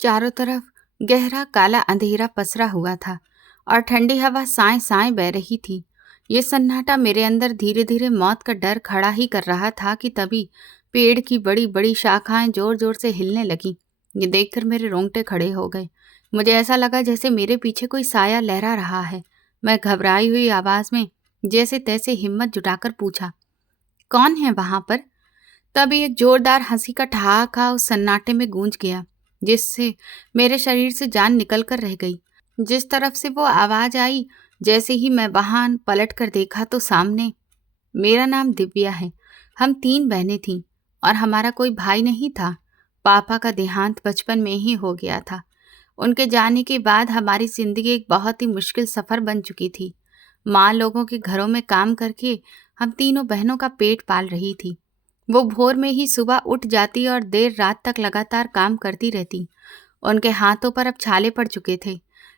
चारों तरफ गहरा काला अंधेरा पसरा हुआ था और ठंडी हवा साए साए बह रही थी। ये सन्नाटा मेरे अंदर धीरे धीरे मौत का डर खड़ा ही कर रहा था कि तभी पेड़ की बड़ी बड़ी शाखाएं जोर जोर से हिलने लगी। ये देखकर मेरे रोंगटे खड़े हो गए। मुझे ऐसा लगा जैसे मेरे पीछे कोई साया लहरा रहा है। मैं घबराई हुई आवाज में जैसे तैसे हिम्मत जुटाकर पूछा, कौन है वहां पर? तभी एक जोरदार हंसी का ठहाका उस सन्नाटे में गूंज गया, जिससे मेरे शरीर से जान निकल कर रह गई। जिस तरफ से वो आवाज आई, जैसे ही मैं वहां पलट कर देखा तो सामने, मेरा नाम दिव्या है। हम 3 बहनें थीं और हमारा कोई भाई नहीं था। पापा का देहांत बचपन में ही हो गया था। उनके जाने के बाद हमारी जिंदगी एक बहुत ही मुश्किल सफर बन चुकी थी। माँ लोगों के घरों में काम करके हम तीनों बहनों का पेट पाल रही थी। वो भोर में ही सुबह उठ जाती और देर रात तक लगातार काम करती रहती। उनके हाथों पर अब छाले पड़ चुके थे,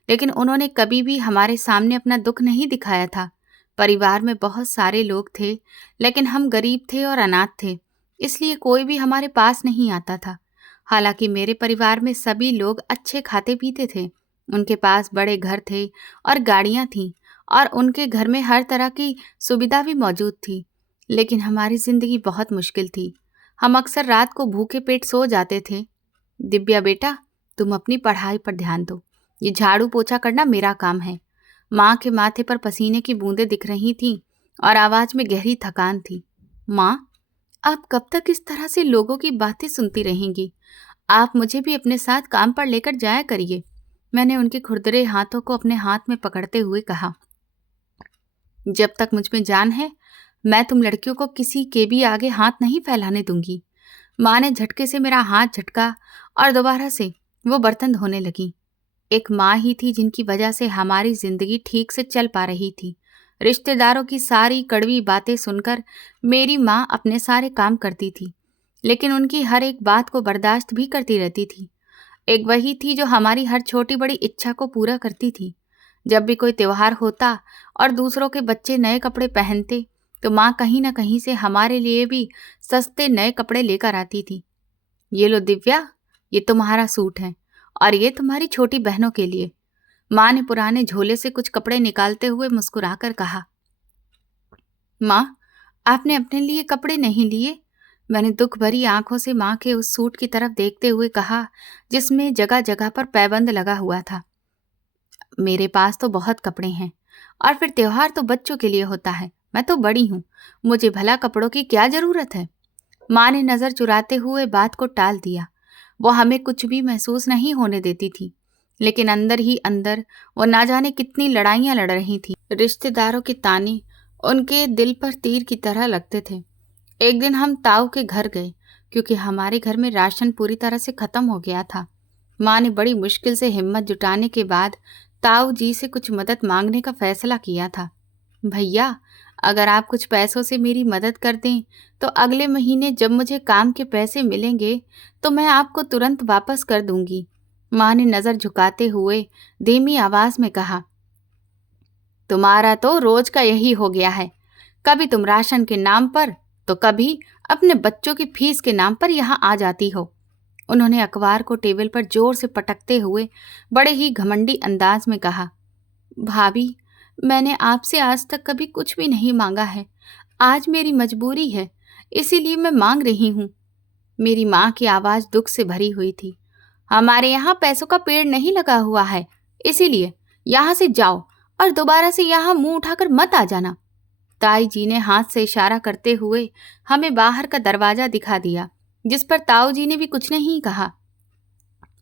लेकिन उन्होंने कभी भी हमारे सामने अपना दुख नहीं दिखाया था। परिवार में बहुत सारे लोग थे, लेकिन हम गरीब थे और अनाथ थे, इसलिए कोई भी हमारे पास नहीं आता था। हालांकि मेरे परिवार में सभी लोग अच्छे खाते पीते थे। उनके पास बड़े घर थे और गाड़ियां थीं और उनके घर में हर तरह की सुविधा भी मौजूद थी। लेकिन हमारी जिंदगी बहुत मुश्किल थी। हम अक्सर रात को भूखे पेट सो जाते थे। दिव्या बेटा, तुम अपनी पढ़ाई पर ध्यान दो। ये झाड़ू पोछा करना मेरा काम है। माँ के माथे पर पसीने की बूंदें दिख रही थीं और आवाज में गहरी थकान थी। माँ, आप कब तक इस तरह से लोगों की बातें सुनती रहेंगी? आप मुझे भी अपने साथ काम पर लेकर जाया करिए। मैंने उनके खुरदरे हाथों को अपने हाथ में पकड़ते हुए कहा। जब तक मुझ में जान है, मैं तुम लड़कियों को किसी के भी आगे हाथ नहीं फैलाने दूंगी। माँ ने झटके से मेरा हाथ झटका और दोबारा से वो बर्तन धोने लगी। एक माँ ही थी जिनकी वजह से हमारी जिंदगी ठीक से चल पा रही थी। रिश्तेदारों की सारी कड़वी बातें सुनकर मेरी माँ अपने सारे काम करती थी, लेकिन उनकी हर एक बात को बर्दाश्त भी करती रहती थी। एक वही थी जो हमारी हर छोटी बड़ी इच्छा को पूरा करती थी। जब भी कोई त्योहार होता और दूसरों के बच्चे नए कपड़े पहनते, तो माँ कहीं ना कहीं से हमारे लिए भी सस्ते नए कपड़े लेकर आती थी। ये लो दिव्या, ये तुम्हारा सूट है और ये तुम्हारी छोटी बहनों के लिए। माँ ने पुराने झोले से कुछ कपड़े निकालते हुए मुस्कुराकर कहा। माँ, आपने अपने लिए कपड़े नहीं लिए? मैंने दुख भरी आंखों से माँ के उस सूट की तरफ देखते हुए कहा, जिसमें जगह जगह पर पैबंद लगा हुआ था। मेरे पास तो बहुत कपड़े हैं, और फिर त्योहार तो बच्चों के लिए होता है। मैं तो बड़ी हूँ, मुझे भला कपड़ों की क्या जरूरत है? माँ ने नजर चुराते हुए बात को टाल दिया। वो हमें कुछ भी महसूस नहीं होने देती थी, लेकिन अंदर ही अंदर वो ना जाने कितनी लड़ाइयाँ लड़ रही थी। रिश्तेदारों के ताने उनके दिल पर तीर की तरह लगते थे। एक दिन हम ताऊ के घर गए, क्योंकि हमारे घर में राशन पूरी तरह से खत्म हो गया था। माँ ने बड़ी मुश्किल से हिम्मत जुटाने के बाद ताऊ जी से कुछ मदद मांगने का फैसला किया था। भैया, अगर आप कुछ पैसों से मेरी मदद कर दें, तो अगले महीने जब मुझे काम के पैसे मिलेंगे तो मैं आपको तुरंत वापस कर दूंगी। माँ ने नजर झुकाते हुए धीमी आवाज में कहा। तुम्हारा तो रोज का यही हो गया है। कभी तुम राशन के नाम पर, तो कभी अपने बच्चों की फीस के नाम पर यहाँ आ जाती हो। उन्होंने अखबार को टेबल पर जोर से पटकते हुए बड़े ही घमंडी अंदाज में कहा। भाभी, मैंने आपसे आज तक कभी कुछ भी नहीं मांगा है। आज मेरी मजबूरी है, इसीलिए मैं मांग रही हूँ। मेरी माँ की आवाज दुख से भरी हुई थी। हमारे यहाँ पैसों का पेड़ नहीं लगा हुआ है, इसीलिए यहाँ से जाओ और दोबारा से यहाँ मुंह उठाकर मत आ जाना। ताई जी ने हाथ से इशारा करते हुए हमें बाहर का दरवाजा दिखा दिया, जिस पर ताऊ जी ने भी कुछ नहीं कहा।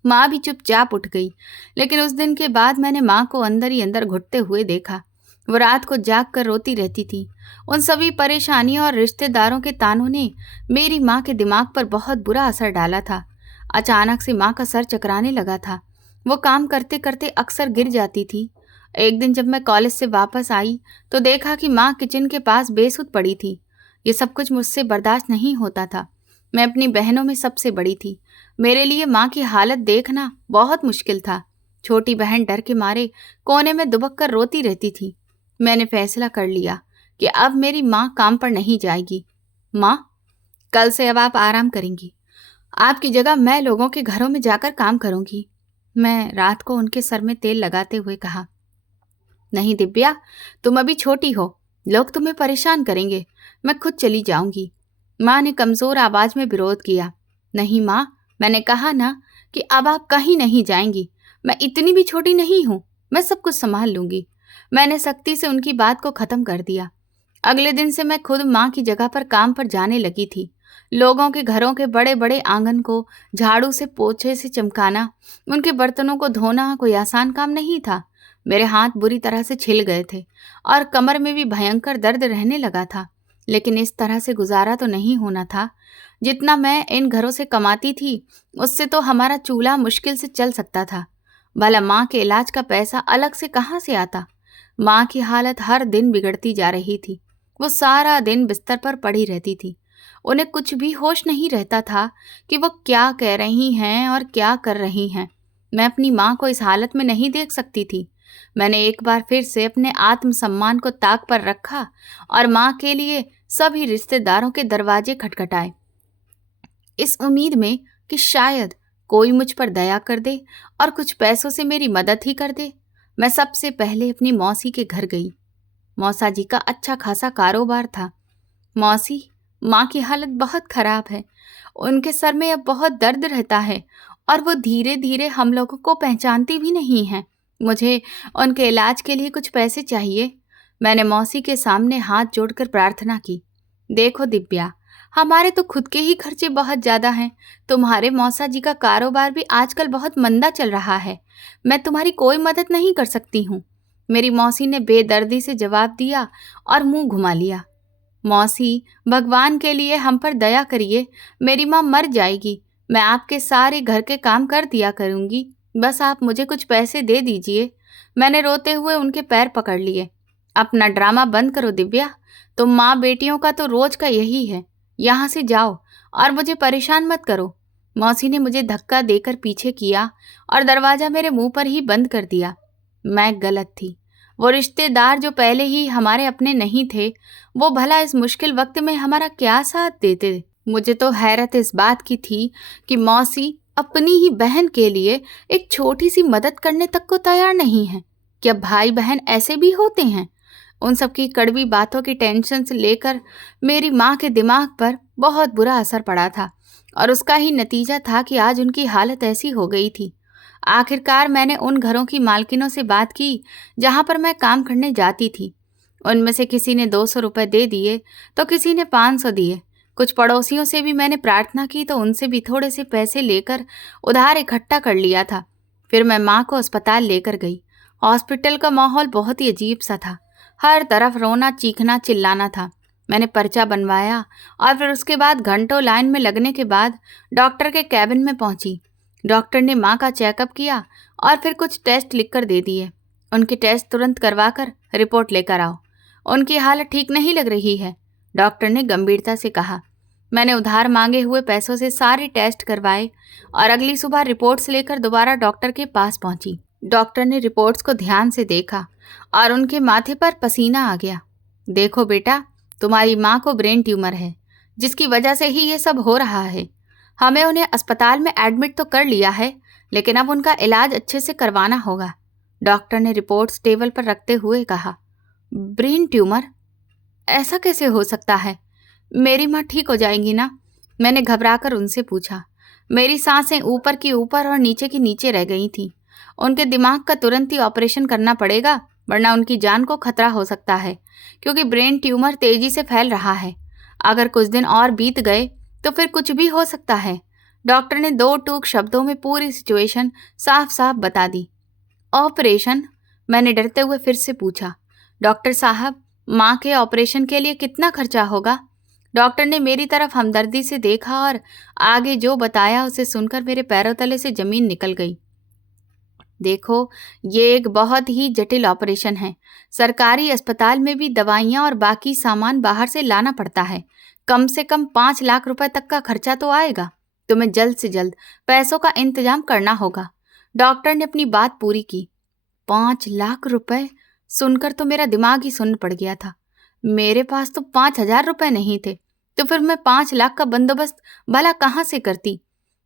माँ भी चुपचाप उठ गई, लेकिन उस दिन के बाद मैंने माँ को अंदर ही अंदर घुटते हुए देखा। वो रात को जाग कर रोती रहती थी। उन सभी परेशानियों और रिश्तेदारों के तानों ने मेरी माँ के दिमाग पर बहुत बुरा असर डाला था। अचानक से माँ का सर चकराने लगा था। वो काम करते करते अक्सर गिर जाती थी। एक दिन जब मैं कॉलेज से वापस आई तो देखा कि माँ किचन के पास बेसुध पड़ी थी। ये सब कुछ मुझसे बर्दाश्त नहीं होता था। मैं अपनी बहनों में सबसे बड़ी थी। मेरे लिए माँ की हालत देखना बहुत मुश्किल था। छोटी बहन डर के मारे कोने में दुबक कर रोती रहती थी। मैंने फैसला कर लिया कि अब मेरी माँ काम पर नहीं जाएगी। माँ, कल से अब आप आराम करेंगी। आपकी जगह मैं लोगों के घरों में जाकर काम करूंगी। मैं रात को उनके सर में तेल लगाते हुए कहा। नहीं दिव्या, तुम अभी छोटी हो, लोग तुम्हें परेशान करेंगे, मैं खुद चली जाऊंगी। माँ ने कमजोर आवाज में विरोध किया। नहीं माँ, मैंने कहा ना कि अब आप कहीं नहीं जाएंगी। मैं इतनी भी छोटी नहीं हूं, मैं सब कुछ संभाल लूंगी। मैंने सख्ती से उनकी बात को खत्म कर दिया। अगले दिन से मैं खुद माँ की जगह पर काम पर जाने लगी थी। लोगों के घरों के बड़े बड़े आंगन को झाड़ू से पोछे से चमकाना, उनके बर्तनों को धोना कोई आसान काम नहीं था। मेरे हाथ बुरी तरह से छिल गए थे और कमर में भी भयंकर दर्द रहने लगा था। लेकिन इस तरह से गुजारा तो नहीं होना था। जितना मैं इन घरों से कमाती थी, उससे तो हमारा चूल्हा मुश्किल से चल सकता था। भला माँ के इलाज का पैसा अलग से कहाँ से आता? माँ की हालत हर दिन बिगड़ती जा रही थी। वो सारा दिन बिस्तर पर पड़ी रहती थी। उन्हें कुछ भी होश नहीं रहता था कि वो क्या कह रही हैं और क्या कर रही हैं। मैं अपनी माँ को इस हालत में नहीं देख सकती थी। मैंने एक बार फिर से अपने आत्मसम्मान को ताक पर रखा और माँ के लिए सभी रिश्तेदारों के दरवाजे खटखटाए, इस उम्मीद में कि शायद कोई मुझ पर दया कर दे और कुछ पैसों से मेरी मदद ही कर दे। मैं सबसे पहले अपनी मौसी के घर गई। मौसा जी का अच्छा खासा कारोबार था। मौसी, माँ की हालत बहुत खराब है। उनके सर में अब बहुत दर्द रहता है और वो धीरे धीरे हम लोगों को पहचानती भी नहीं है। मुझे उनके इलाज के लिए कुछ पैसे चाहिए। मैंने मौसी के सामने हाथ जोड़कर प्रार्थना की। देखो दिव्या, हमारे तो खुद के ही खर्चे बहुत ज्यादा हैं। तुम्हारे मौसा जी का कारोबार भी आजकल बहुत मंदा चल रहा है। मैं तुम्हारी कोई मदद नहीं कर सकती हूँ। मेरी मौसी ने बेदर्दी से जवाब दिया और मुंह घुमा लिया। मौसी, भगवान के लिए हम पर दया करिए। मेरी माँ मर जाएगी। मैं आपके सारे घर के काम कर दिया करूंगी। बस आप मुझे कुछ पैसे दे दीजिए। मैंने रोते हुए उनके पैर पकड़ लिए। अपना ड्रामा बंद करो दिव्या। तुम माँ बेटियों का तो रोज का यही है। यहाँ से जाओ और मुझे परेशान मत करो। मौसी ने मुझे धक्का देकर पीछे किया और दरवाजा मेरे मुंह पर ही बंद कर दिया। मैं गलत थी। वो रिश्तेदार जो पहले ही हमारे अपने नहीं थे, वो भला इस मुश्किल वक्त में हमारा क्या साथ देते? मुझे तो हैरत इस बात की थी कि मौसी अपनी ही बहन के लिए एक छोटी सी मदद करने तक को तैयार नहीं है। क्या भाई बहन ऐसे भी होते हैं? उन सब की कड़वी बातों की टेंशन से लेकर मेरी माँ के दिमाग पर बहुत बुरा असर पड़ा था और उसका ही नतीजा था कि आज उनकी हालत ऐसी हो गई थी। आखिरकार मैंने उन घरों की मालकिनों से बात की जहां पर मैं काम करने जाती थी। उनमें से किसी ने 200 रुपये दे दिए तो किसी ने 500 दिए। कुछ पड़ोसियों से भी मैंने प्रार्थना की तो उनसे भी थोड़े से पैसे लेकर उधार इकट्ठा कर लिया था। फिर मैं माँ को अस्पताल लेकर गई। हॉस्पिटल का माहौल बहुत ही अजीब सा था। हर तरफ रोना, चीखना, चिल्लाना था। मैंने पर्चा बनवाया और फिर उसके बाद घंटों लाइन में लगने के बाद डॉक्टर के कैबिन में पहुंची। डॉक्टर ने माँ का चेकअप किया और फिर कुछ टेस्ट लिखकर दे दिए। उनके टेस्ट तुरंत करवाकर रिपोर्ट लेकर आओ। उनकी हालत ठीक नहीं लग रही है, डॉक्टर ने गंभीरता से कहा। मैंने उधार मांगे हुए पैसों से सारे टेस्ट करवाए और अगली सुबह रिपोर्ट्स लेकर दोबारा डॉक्टर के पास पहुंची। डॉक्टर ने रिपोर्ट्स को ध्यान से देखा और उनके माथे पर पसीना आ गया। देखो बेटा, तुम्हारी माँ को ब्रेन ट्यूमर है, जिसकी वजह से ही ये सब हो रहा है। हमें उन्हें अस्पताल में एडमिट तो कर लिया है, लेकिन अब उनका इलाज अच्छे से करवाना होगा, डॉक्टर ने रिपोर्ट्स टेबल पर रखते हुए कहा। Brain tumour? ऐसा कैसे हो सकता है? मेरी माँ ठीक हो जाएंगी ना? मैंने घबराकर उनसे पूछा। मेरी सांसें ऊपर की ऊपर और नीचे की नीचे रह गई थीं। उनके दिमाग का तुरंत ही ऑपरेशन करना पड़ेगा, वरना उनकी जान को खतरा हो सकता है, क्योंकि ब्रेन ट्यूमर तेजी से फैल रहा है। अगर कुछ दिन और बीत गए तो फिर कुछ भी हो सकता है। डॉक्टर ने 2 टूक शब्दों में पूरी सिचुएशन साफ साफ बता दी। ऑपरेशन? मैंने डरते हुए फिर से पूछा। डॉक्टर साहब, माँ के ऑपरेशन के लिए कितना खर्चा होगा? डॉक्टर ने मेरी तरफ हमदर्दी से देखा और आगे जो बताया उसे सुनकर मेरे पैरों तले से जमीन निकल गई। देखो, ये एक बहुत ही जटिल ऑपरेशन है। सरकारी अस्पताल में भी दवाइयाँ और बाकी सामान बाहर से लाना पड़ता है। कम से कम 5 लाख रुपए तक का खर्चा तो आएगा। तुम्हें जल्द से जल्द पैसों का इंतजाम करना होगा। डॉक्टर ने अपनी बात पूरी की। 5 लाख रुपए? सुनकर तो मेरा दिमाग ही सुन्न पड़ गया था। मेरे पास तो 5,000 रुपए नहीं थे, तो फिर मैं 5 लाख का बंदोबस्त भला कहाँ से करती?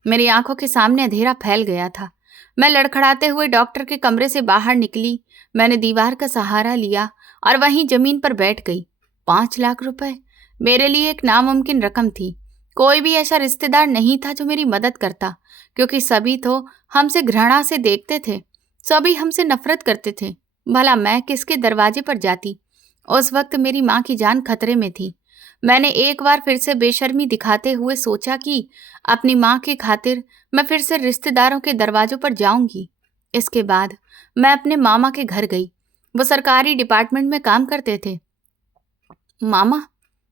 मेरी आंखों के सामने अंधेरा फैल गया था। मैं लड़खड़ाते हुए डॉक्टर के कमरे से बाहर निकली। मैंने दीवार का सहारा लिया और वहीं जमीन पर बैठ गई। 5 लाख रुपए मेरे लिए एक नामुमकिन रकम थी। कोई भी ऐसा रिश्तेदार नहीं था जो मेरी मदद करता, क्योंकि सभी तो हमसे घृणा से देखते थे, सभी हमसे नफरत करते थे। भला मैं किसके दरवाजे पर जाती? उस वक्त मेरी माँ की जान खतरे में थी। मैंने एक बार फिर से बेशर्मी दिखाते हुए सोचा कि अपनी माँ की खातिर मैं फिर से रिश्तेदारों के दरवाजों पर जाऊंगी। इसके बाद मैं अपने मामा के घर गई। वो सरकारी डिपार्टमेंट में काम करते थे। मामा,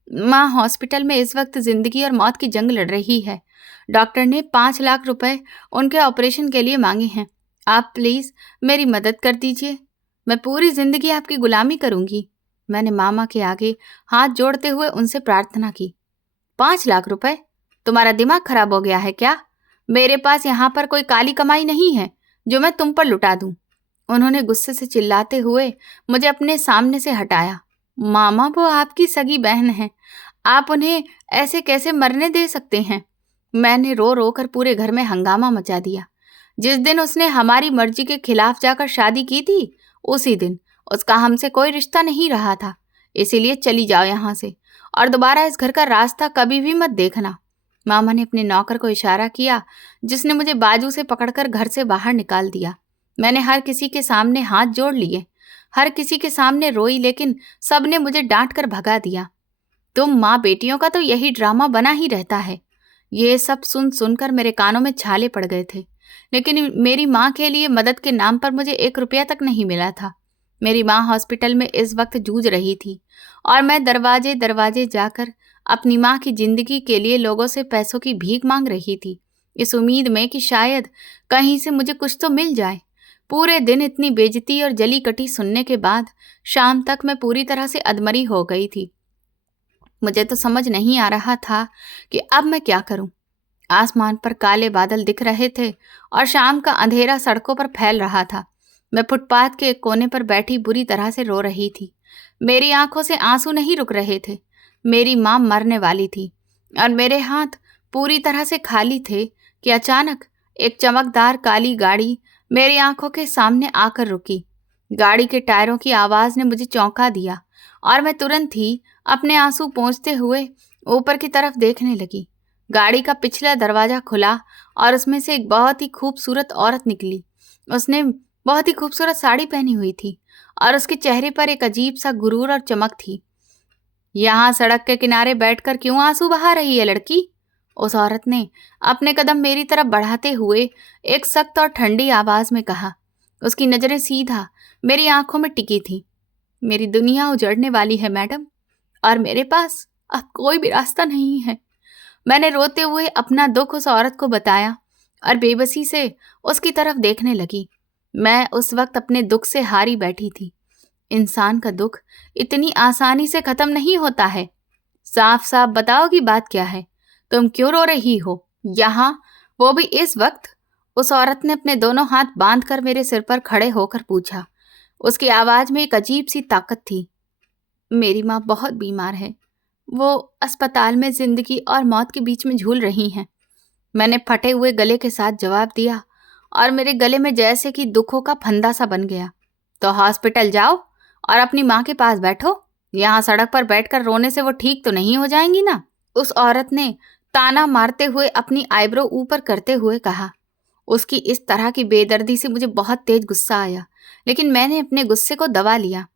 माँ हॉस्पिटल में इस वक्त जिंदगी और मौत की जंग लड़ रही है। डॉक्टर ने 5 लाख रुपए उनके ऑपरेशन के लिए मांगे हैं। आप प्लीज मेरी मदद कर दीजिए। मैं पूरी जिंदगी आपकी गुलामी करूंगी। मैंने मामा के आगे हाथ जोड़ते हुए उनसे प्रार्थना की। 5 लाख रुपए? तुम्हारा दिमाग खराब हो गया है क्या? मेरे पास यहाँ पर कोई काली कमाई नहीं है जो मैं तुम पर लुटा दूं। उन्होंने गुस्से से चिल्लाते हुए मुझे अपने सामने से हटाया। मामा, वो आपकी सगी बहन है, आप उन्हें ऐसे कैसे मरने दे सकते हैं? मैंने रो रो कर पूरे घर में हंगामा मचा दिया। जिस दिन उसने हमारी मर्जी के खिलाफ जाकर शादी की थी, उसी दिन उसका हमसे कोई रिश्ता नहीं रहा था। इसीलिए चली जाओ यहाँ से और दोबारा इस घर का रास्ता कभी भी मत देखना। मामा ने अपने नौकर को इशारा किया, जिसने मुझे बाजू से पकड़कर घर से बाहर निकाल दिया। मैंने हर किसी के सामने हाथ जोड़ लिए, हर किसी के सामने रोई, लेकिन सबने मुझे डांट कर भगा दिया। तुम माँ बेटियों का तो यही ड्रामा बना ही रहता है। ये सब सुन सुनकर मेरे कानों में छाले पड़ गए थे। लेकिन मेरी माँ के लिए मदद के नाम पर मुझे 1 रुपया तक नहीं मिला था। मेरी माँ हॉस्पिटल में इस वक्त जूझ रही थी और मैं दरवाजे दरवाजे जाकर अपनी माँ की जिंदगी के लिए लोगों से पैसों की भीख मांग रही थी, इस उम्मीद में कि शायद कहीं से मुझे कुछ तो मिल जाए। पूरे दिन इतनी बेइज्जती और जली कटी सुनने के बाद शाम तक मैं पूरी तरह से अधमरी हो गई थी। मुझे तो समझ नहीं आ रहा था कि अब मैं क्या करूं। आसमान पर काले बादल दिख रहे थे और शाम का अंधेरा सड़कों पर फैल रहा था। मैं फुटपाथ के एक कोने पर बैठी बुरी तरह से रो रही थी। मेरी आंखों से आंसू नहीं रुक रहे थे। मेरी माँ मरने वाली थी और मेरे हाथ पूरी तरह से खाली थे कि अचानक एक चमकदार काली गाड़ी मेरी आंखों के सामने आकर रुकी। गाड़ी के टायरों की आवाज ने मुझे चौंका दिया और मैं तुरंत ही अपने आंसू पोंछते हुए ऊपर की तरफ देखने लगी। गाड़ी का पिछला दरवाजा खुला और उसमें से एक बहुत ही खूबसूरत औरत निकली। उसने बहुत ही खूबसूरत साड़ी पहनी हुई थी और उसके चेहरे पर एक अजीब सा गुरूर और चमक थी। यहाँ सड़क के किनारे बैठकर क्यों आंसू बहा रही है लड़की? उस औरत ने अपने कदम मेरी तरफ बढ़ाते हुए एक सख्त और ठंडी आवाज में कहा। उसकी नजरें सीधा मेरी आंखों में टिकी थी। मेरी दुनिया उजड़ने वाली है मैडम, और मेरे पास अब कोई भी रास्ता नहीं है। मैंने रोते हुए अपना दुख उस औरत को बताया और बेबसी से उसकी तरफ देखने लगी। मैं उस वक्त अपने दुख से हारी बैठी थी। इंसान का दुख इतनी आसानी से खत्म नहीं होता है। साफ साफ बताओ कि बात क्या है? तुम क्यों रो रही हो यहाँ, वो भी इस वक्त? उस औरत ने अपने दोनों हाथ बांधकर मेरे सिर पर खड़े होकर पूछा। उसकी आवाज में एक अजीब सी ताकत थी। मेरी माँ बहुत बीमार है, वो अस्पताल में जिंदगी और मौत के बीच में झूल रही हैं। मैंने फटे हुए गले के साथ जवाब दिया और मेरे गले में जैसे कि दुखों का फंदा सा बन गया। तो हॉस्पिटल जाओ और अपनी माँ के पास बैठो। यहाँ सड़क पर बैठकर रोने से वो ठीक तो नहीं हो जाएंगी ना? उस औरत ने ताना मारते हुए अपनी आईब्रो ऊपर करते हुए कहा। उसकी इस तरह की बेदर्दी से मुझे बहुत तेज गुस्सा आया, लेकिन मैंने अपने गुस्से को दबा लिया।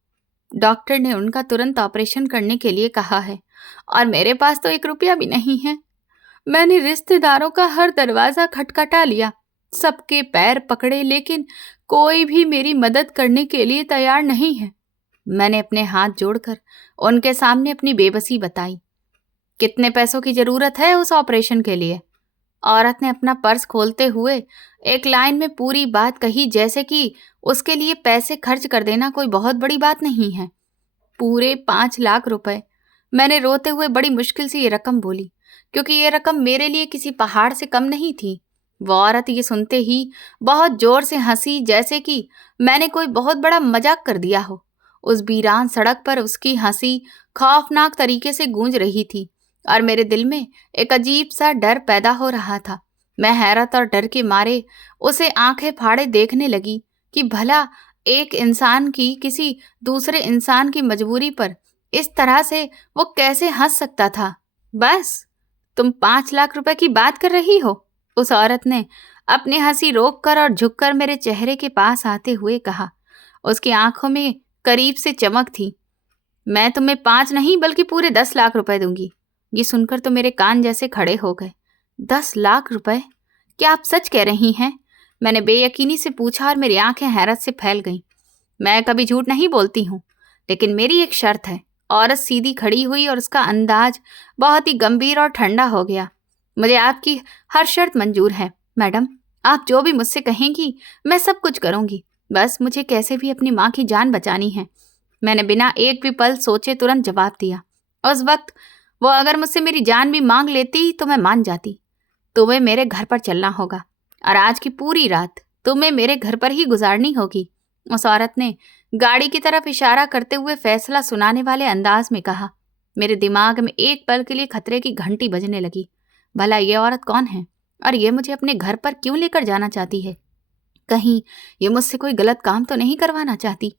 डॉक्टर ने उनका तुरंत ऑपरेशन करने के लिए कहा है और मेरे पास तो 1 रुपया भी नहीं है। मैंने रिश्तेदारों का हर दरवाजा खटखटा लिया, सबके पैर पकड़े, लेकिन कोई भी मेरी मदद करने के लिए तैयार नहीं है। मैंने अपने हाथ जोड़कर उनके सामने अपनी बेबसी बताई। कितने पैसों की जरूरत है उस ऑपरेशन के लिए? औरत ने अपना पर्स खोलते हुए एक लाइन में पूरी बात कही, जैसे कि उसके लिए पैसे खर्च कर देना कोई बहुत बड़ी बात नहीं है। पूरे 5 लाख रुपए। मैंने रोते हुए बड़ी मुश्किल से ये रकम बोली, क्योंकि ये रकम मेरे लिए किसी पहाड़ से कम नहीं थी। वो औरत ये सुनते ही बहुत जोर से हंसी, जैसे कि मैंने कोई बहुत बड़ा मजाक कर दिया हो। उस वीरान सड़क पर उसकी हंसी खौफनाक तरीके से गूंज रही थी और मेरे दिल में एक अजीब सा डर पैदा हो रहा था। मैं हैरत और डर के मारे उसे आंखें फाड़े देखने लगी कि भला एक इंसान की किसी दूसरे इंसान की मजबूरी पर इस तरह से वो कैसे हंस सकता था। बस, तुम 5 लाख रुपए की बात कर रही हो? उस औरत ने अपनी हंसी रोककर और झुककर मेरे चेहरे के पास आते हुए कहा। उसकी आंखों में करीब से चमक थी। मैं तुम्हें 5 नहीं बल्कि पूरे 10 लाख रुपए दूंगी। ये सुनकर तो मेरे कान जैसे खड़े हो गए। 10 लाख रुपए? क्या आप सच कह रही हैं? मैंने बेयकीनी से पूछा और मेरी आंखें हैरत से फैल गईं। मैं कभी झूठ नहीं बोलती हूँ, लेकिन मेरी एक शर्त है। औरत सीधी खड़ी हुई और उसका अंदाज बहुत ही गंभीर और ठंडा हो गया। मुझे आपकी हर शर्त मंजूर है मैडम। आप जो भी मुझसे कहेंगी मैं सब कुछ करूंगी। बस मुझे कैसे भी अपनी माँ की जान बचानी है। मैंने बिना एक भी पल सोचे तुरंत जवाब दिया। उस वक्त वो अगर मुझसे मेरी जान भी मांग लेती तो मैं मान जाती। तुम्हें मेरे घर पर चलना होगा और आज की पूरी रात तुम्हें मेरे घर पर ही गुजारनी होगी। उस औरत ने गाड़ी की तरफ इशारा करते हुए फैसला सुनाने वाले अंदाज में कहा। मेरे दिमाग में एक पल के लिए खतरे की घंटी बजने लगी। भला ये औरत कौन है और ये मुझे अपने घर पर क्यों लेकर जाना चाहती है? कहीं ये मुझसे कोई गलत काम तो नहीं करवाना चाहती?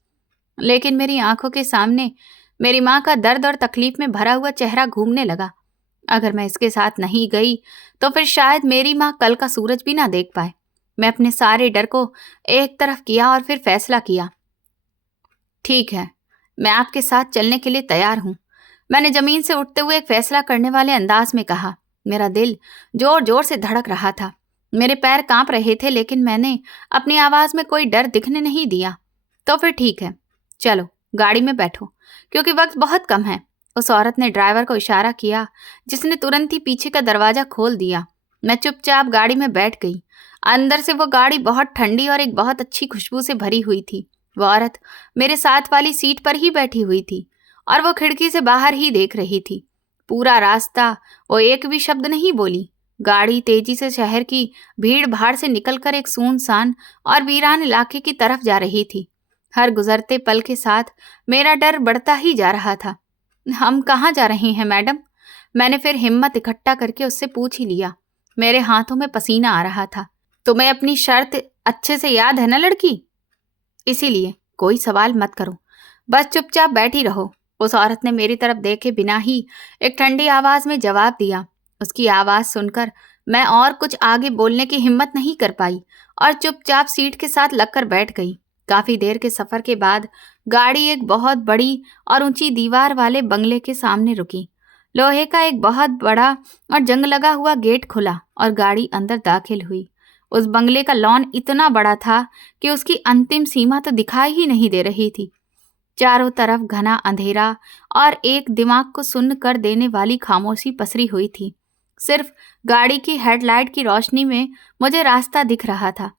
लेकिन मेरी आंखों के सामने मेरी माँ का दर्द और तकलीफ में भरा हुआ चेहरा घूमने लगा। अगर मैं इसके साथ नहीं गई तो फिर शायद मेरी माँ कल का सूरज भी ना देख पाए। मैं अपने सारे डर को एक तरफ किया और फिर फैसला किया। ठीक है, मैं आपके साथ चलने के लिए तैयार हूं। मैंने जमीन से उठते हुए एक फैसला करने वाले अंदाज में कहा। मेरा दिल जोर जोर से धड़क रहा था। मेरे पैर कांप रहे थे, लेकिन मैंने अपनी आवाज में कोई डर दिखने नहीं दिया। तो फिर ठीक है, चलो गाड़ी में बैठो, क्योंकि वक्त बहुत कम है। उस औरत ने ड्राइवर को इशारा किया, जिसने तुरंत ही पीछे का दरवाजा खोल दिया। मैं चुपचाप गाड़ी में बैठ गई। अंदर से वो गाड़ी बहुत ठंडी और एक बहुत अच्छी खुशबू से भरी हुई थी। वो औरत मेरे साथ वाली सीट पर ही बैठी हुई थी और वो खिड़की से बाहर ही देख रही थी। पूरा रास्ता वो एक भी शब्द नहीं बोली। गाड़ी तेजी से शहर की भीड़ भाड़ से निकलकर एक सुनसान और वीरान इलाके की तरफ जा रही थी। हर गुजरते पल के साथ मेरा डर बढ़ता ही जा रहा था। हम कहाँ जा रहे हैं मैडम? मैंने फिर हिम्मत इकट्ठा करके उससे पूछ ही लिया। मेरे हाथों में पसीना आ रहा था। तुम्हें अपनी शर्त अच्छे से याद है ना लड़की? इसीलिए कोई सवाल मत करो, बस चुपचाप बैठी रहो। उस औरत ने मेरी तरफ देखे बिना ही एक ठंडी आवाज में जवाब दिया। उसकी आवाज सुनकर मैं और कुछ आगे बोलने की हिम्मत नहीं कर पाई और चुपचाप सीट के साथ लगकर बैठ गई। काफी देर के सफर के बाद गाड़ी एक बहुत बड़ी और ऊंची दीवार वाले बंगले के सामने रुकी। लोहे का एक बहुत बड़ा और जंग लगा हुआ गेट खुला और गाड़ी अंदर दाखिल हुई। उस बंगले का लॉन इतना बड़ा था कि उसकी अंतिम सीमा तो दिखाई ही नहीं दे रही थी। चारों तरफ घना अंधेरा और एक दिमाग को सुन्न कर देने वाली खामोशी पसरी हुई थी। सिर्फ गाड़ी की हेडलाइट की रोशनी में मुझे रास्ता दिख रहा था।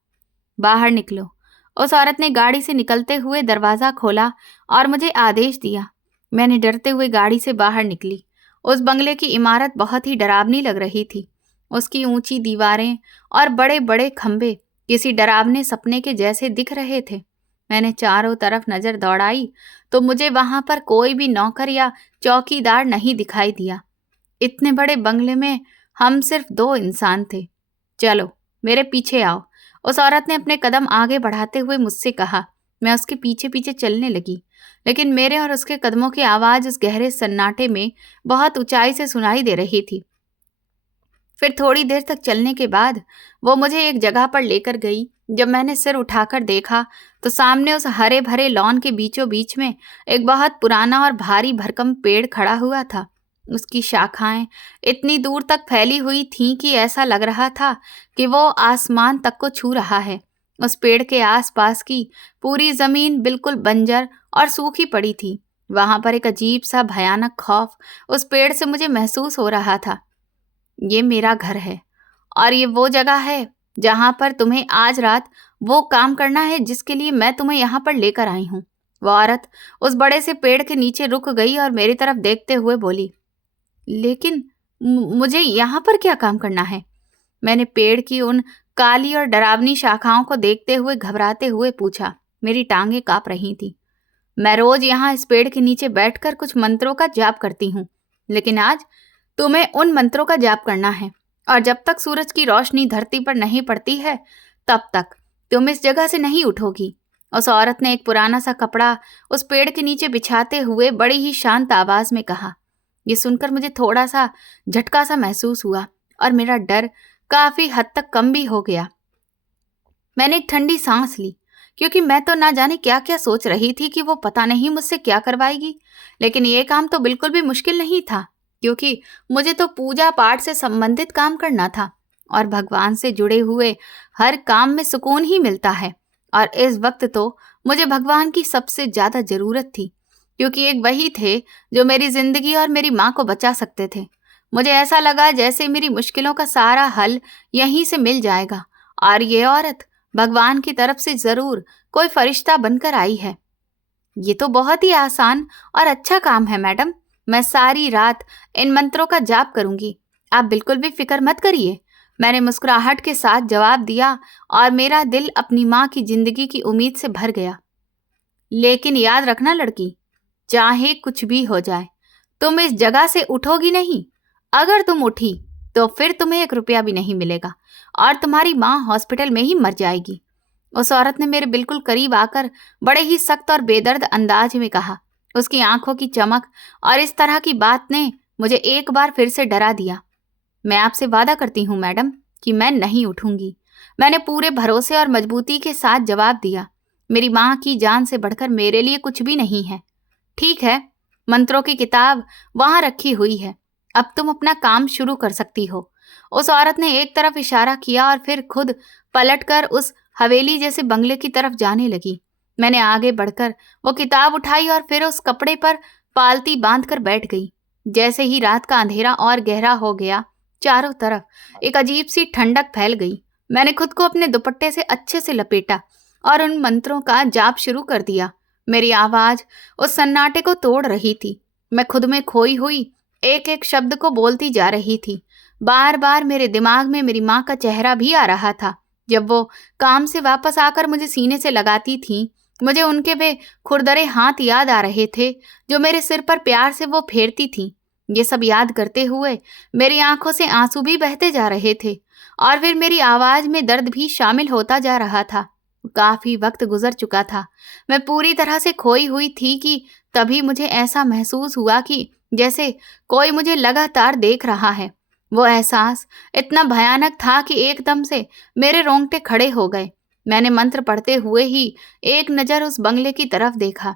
बाहर निकलो। उस औरत ने गाड़ी से निकलते हुए दरवाजा खोला और मुझे आदेश दिया। मैंने डरते हुए गाड़ी से बाहर निकली। उस बंगले की इमारत बहुत ही डरावनी लग रही थी। उसकी ऊंची दीवारें और बड़े बड़े खंभे किसी डरावने सपने के जैसे दिख रहे थे। मैंने चारों तरफ नजर दौड़ाई तो मुझे वहां पर कोई भी नौकर या चौकीदार नहीं दिखाई दिया। इतने बड़े बंगले में हम सिर्फ 2 इंसान थे। चलो मेरे पीछे आओ। उस औरत ने अपने कदम आगे बढ़ाते हुए मुझसे कहा। मैं उसके पीछे पीछे चलने लगी, लेकिन मेरे और उसके कदमों की आवाज उस गहरे सन्नाटे में बहुत ऊंचाई से सुनाई दे रही थी। फिर थोड़ी देर तक चलने के बाद वो मुझे एक जगह पर लेकर गई। जब मैंने सिर उठाकर देखा तो सामने उस हरे भरे लॉन के बीचों बीच में एक बहुत पुराना और भारी भरकम पेड़ खड़ा हुआ था। उसकी शाखाएं इतनी दूर तक फैली हुई थीं कि ऐसा लग रहा था कि वो आसमान तक को छू रहा है। उस पेड़ के आसपास की पूरी जमीन बिल्कुल बंजर और सूखी पड़ी थी। वहां पर एक अजीब सा भयानक खौफ उस पेड़ से मुझे महसूस हो रहा था। ये मेरा घर है और ये वो जगह है जहां पर तुम्हें आज रात वो काम करना है जिसके लिए मैं तुम्हें यहाँ पर लेकर आई हूँ। वो औरत उस बड़े से पेड़ के नीचे रुक गई और मेरी तरफ देखते हुए बोली, लेकिन मुझे यहाँ पर क्या काम करना है? मैंने पेड़ की उन काली और डरावनी शाखाओं को देखते हुए घबराते हुए पूछा। मेरी टांगें कांप रही थी। मैं रोज यहाँ इस पेड़ के नीचे बैठकर कुछ मंत्रों का जाप करती हूँ, लेकिन आज तुम्हें उन मंत्रों का जाप करना है। और जब तक सूरज की रोशनी धरती पर नहीं पड़ती है तब तक तुम इस जगह से नहीं उठोगी। उस औरत ने एक पुराना सा कपड़ा उस पेड़ के नीचे बिछाते हुए बड़ी ही शांत आवाज में कहा। ये सुनकर मुझे थोड़ा सा झटका सा महसूस हुआ और मेरा डर काफी हद तक कम भी हो गया। मैंने एक ठंडी सांस ली, क्योंकि मैं तो ना जाने क्या क्या सोच रही थी कि वो पता नहीं मुझसे क्या करवाएगी। लेकिन ये काम तो बिल्कुल भी मुश्किल नहीं था, क्योंकि मुझे तो पूजा पाठ से संबंधित काम करना था और भगवान से जुड़े हुए हर काम में सुकून ही मिलता है। और इस वक्त तो मुझे भगवान की सबसे ज्यादा जरूरत थी, क्योंकि एक वही थे जो मेरी जिंदगी और मेरी माँ को बचा सकते थे। मुझे ऐसा लगा जैसे मेरी मुश्किलों का सारा हल यहीं से मिल जाएगा और ये औरत भगवान की तरफ से जरूर कोई फरिश्ता बनकर आई है। ये तो बहुत ही आसान और अच्छा काम है मैडम। मैं सारी रात इन मंत्रों का जाप करूंगी, आप बिल्कुल भी फिक्र मत करिए, मैंने मुस्कुराहट के साथ जवाब दिया और मेरा दिल अपनी माँ की जिंदगी की उम्मीद से भर गया। लेकिन याद रखना लड़की, चाहे कुछ भी हो जाए तुम इस जगह से उठोगी नहीं। अगर तुम उठी तो फिर तुम्हें 1 रुपया भी नहीं मिलेगा और तुम्हारी माँ हॉस्पिटल में ही मर जाएगी। उस औरत ने मेरे बिल्कुल करीब आकर बड़े ही सख्त और बेदर्द अंदाज में कहा। उसकी आंखों की चमक और इस तरह की बात ने मुझे एक बार फिर से डरा दिया। मैं आपसे वादा करती हूँ मैडम कि मैं नहीं उठूंगी, मैंने पूरे भरोसे और मजबूती के साथ जवाब दिया। मेरी माँ की जान से बढ़कर मेरे लिए कुछ भी नहीं है। ठीक है, मंत्रों की किताब वहां रखी हुई है, अब तुम अपना काम शुरू कर सकती हो। उस औरत ने एक तरफ इशारा किया और फिर खुद पलटकर उस हवेली जैसे बंगले की तरफ जाने लगी। मैंने आगे बढ़कर वो किताब उठाई और फिर उस कपड़े पर पालती बांधकर बैठ गई। जैसे ही रात का अंधेरा और गहरा हो गया, चारों तरफ एक अजीब सी ठंडक फैल गई। मैंने खुद को अपने दुपट्टे से अच्छे से लपेटा और उन मंत्रों का जाप शुरू कर दिया। मेरी आवाज उस सन्नाटे को तोड़ रही थी। मैं खुद में खोई हुई एक एक शब्द को बोलती जा रही थी। बार बार मेरे दिमाग में मेरी माँ का चेहरा भी आ रहा था। जब वो काम से वापस आकर मुझे सीने से लगाती थी, मुझे उनके वे खुरदरे हाथ याद आ रहे थे जो मेरे सिर पर प्यार से वो फेरती थी। ये सब याद करते हुए मेरी आंखों से आंसू भी बहते जा रहे थे और फिर मेरी आवाज में दर्द भी शामिल होता जा रहा था। काफी वक्त गुजर चुका था, मैं पूरी तरह से खोई हुई थी कि तभी मुझे ऐसा महसूस हुआ कि जैसे कोई मुझे लगातार देख रहा है। वो एहसास इतना भयानक था कि एकदम से मेरे रोंगटे खड़े हो गए। मैंने मंत्र पढ़ते हुए ही एक नजर उस बंगले की तरफ देखा।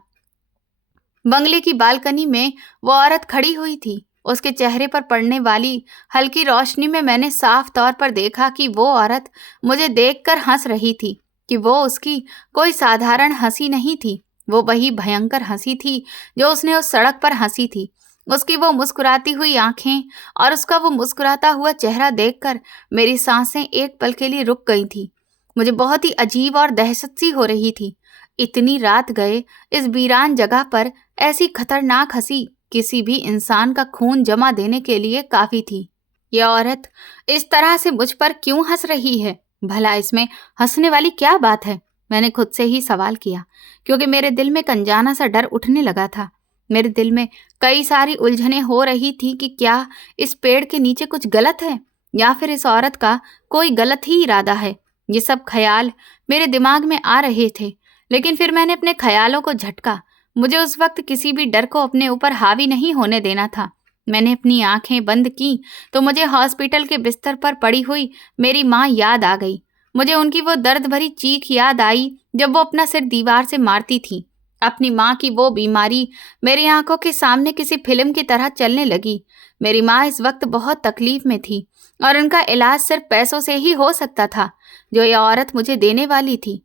बंगले की बालकनी में वो औरत खड़ी हुई थी। उसके चेहरे पर पड़ने वाली हल्की रोशनी में मैंने साफ तौर पर देखा कि वो औरत मुझे देखकर हंस रही थी, कि वो उसकी कोई साधारण हंसी नहीं थी, वो वही भयंकर हंसी थी जो उसने उस सड़क पर हंसी थी। उसकी वो मुस्कुराती हुई आंखें और उसका वो मुस्कुराता हुआ चेहरा देखकर मेरी सांसें एक पल के लिए रुक गई थी। मुझे बहुत ही अजीब और दहशत सी हो रही थी। इतनी रात गए इस वीरान जगह पर ऐसी खतरनाक हंसी किसी भी इंसान का खून जमा देने के लिए काफी थी। यह औरत इस तरह से मुझ पर क्यों हंस रही है? भला इसमें हंसने वाली क्या बात है? मैंने खुद से ही सवाल किया, क्योंकि मेरे दिल में अनजाना सा डर उठने लगा था। मेरे दिल में कई सारी उलझनें हो रही थी कि क्या इस पेड़ के नीचे कुछ गलत है या फिर इस औरत का कोई गलत ही इरादा है। ये सब ख्याल मेरे दिमाग में आ रहे थे, लेकिन फिर मैंने अपने ख्यालों को झटका। मुझे उस वक्त किसी भी डर को अपने ऊपर हावी नहीं होने देना था। मैंने अपनी आंखें बंद की तो मुझे हॉस्पिटल के बिस्तर पर पड़ी हुई मेरी माँ याद आ गई। मुझे उनकी वो दर्द भरी चीख याद आई जब वो अपना सिर दीवार से मारती थी। अपनी माँ की वो बीमारी मेरी आंखों के सामने किसी फिल्म की तरह चलने लगी। मेरी माँ इस वक्त बहुत तकलीफ में थी और उनका इलाज सिर्फ पैसों से ही हो सकता था जो ये औरत मुझे देने वाली थी।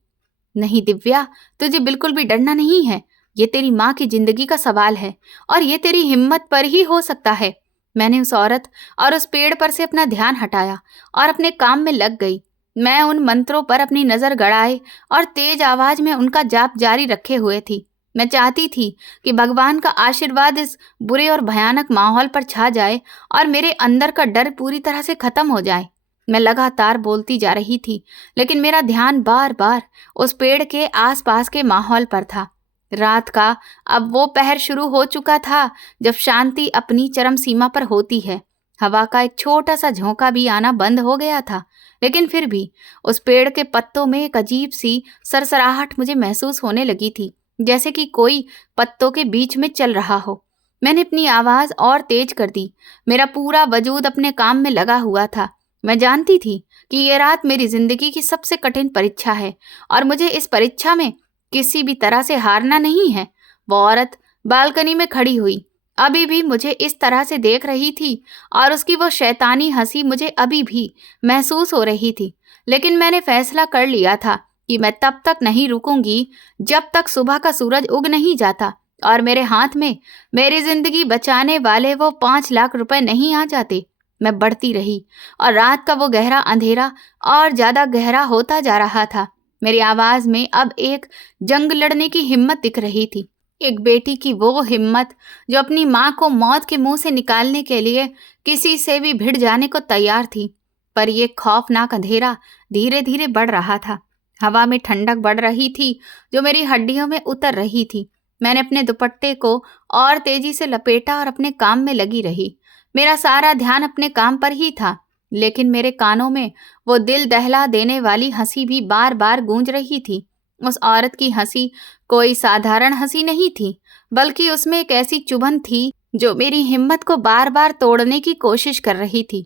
नहीं दिव्या, तुझे बिल्कुल भी डरना नहीं है। ये तेरी माँ की जिंदगी का सवाल है और ये तेरी हिम्मत पर ही हो सकता है। मैंने उस औरत और उस पेड़ पर से अपना ध्यान हटाया और अपने काम में लग गई। मैं उन मंत्रों पर अपनी नजर गड़ाए और तेज आवाज में उनका जाप जारी रखे हुए थी। मैं चाहती थी कि भगवान का आशीर्वाद इस बुरे और भयानक माहौल पर छा जाए और मेरे अंदर का डर पूरी तरह से खत्म हो जाए। मैं लगातार बोलती जा रही थी, लेकिन मेरा ध्यान बार बार उस पेड़ के आसपास के माहौल पर था। रात का अब वो पहर शुरू हो चुका था जब शांति अपनी चरम सीमा पर होती है। हवा का एक छोटा सा झोंका भी आना बंद हो गया था, लेकिन फिर भी उस पेड़ के पत्तों में एक अजीब सी सरसराहट मुझे महसूस होने लगी थी, जैसे कि कोई पत्तों के बीच में चल रहा हो। मैंने अपनी आवाज और तेज कर दी। मेरा पूरा वजूद अपने काम में लगा हुआ था। मैं जानती थी कि ये रात मेरी जिंदगी की सबसे कठिन परीक्षा है और मुझे इस परीक्षा में किसी भी तरह से हारना नहीं है। वो औरत बालकनी में खड़ी हुई अभी भी मुझे इस तरह से देख रही थी और उसकी वो शैतानी हंसी मुझे अभी भी महसूस हो रही थी। लेकिन मैंने फैसला कर लिया था कि मैं तब तक नहीं रुकूंगी जब तक सुबह का सूरज उग नहीं जाता और मेरे हाथ में मेरी जिंदगी बचाने वाले वो 5 लाख रुपए नहीं आ जाते। मैं बढ़ती रही और रात का वो गहरा अंधेरा और ज्यादा गहरा होता जा रहा था। मेरी आवाज में अब एक जंग लड़ने की हिम्मत दिख रही थी, एक बेटी की वो हिम्मत जो अपनी माँ को मौत के मुंह से निकालने के लिए किसी से भी भिड़ जाने को तैयार थी। पर ये खौफनाक अंधेरा धीरे धीरे बढ़ रहा था। हवा में ठंडक बढ़ रही थी जो मेरी हड्डियों में उतर रही थी। मैंने अपने दुपट्टे को और तेजी से लपेटा और अपने काम में लगी रही। मेरा सारा ध्यान अपने काम पर ही था, लेकिन मेरे कानों में वो दिल दहला देने वाली हंसी भी बार बार गूंज रही थी। उस औरत की हंसी कोई साधारण हंसी नहीं थी, बल्कि उसमें एक ऐसी चुभन थी जो मेरी हिम्मत को बार बार तोड़ने की कोशिश कर रही थी।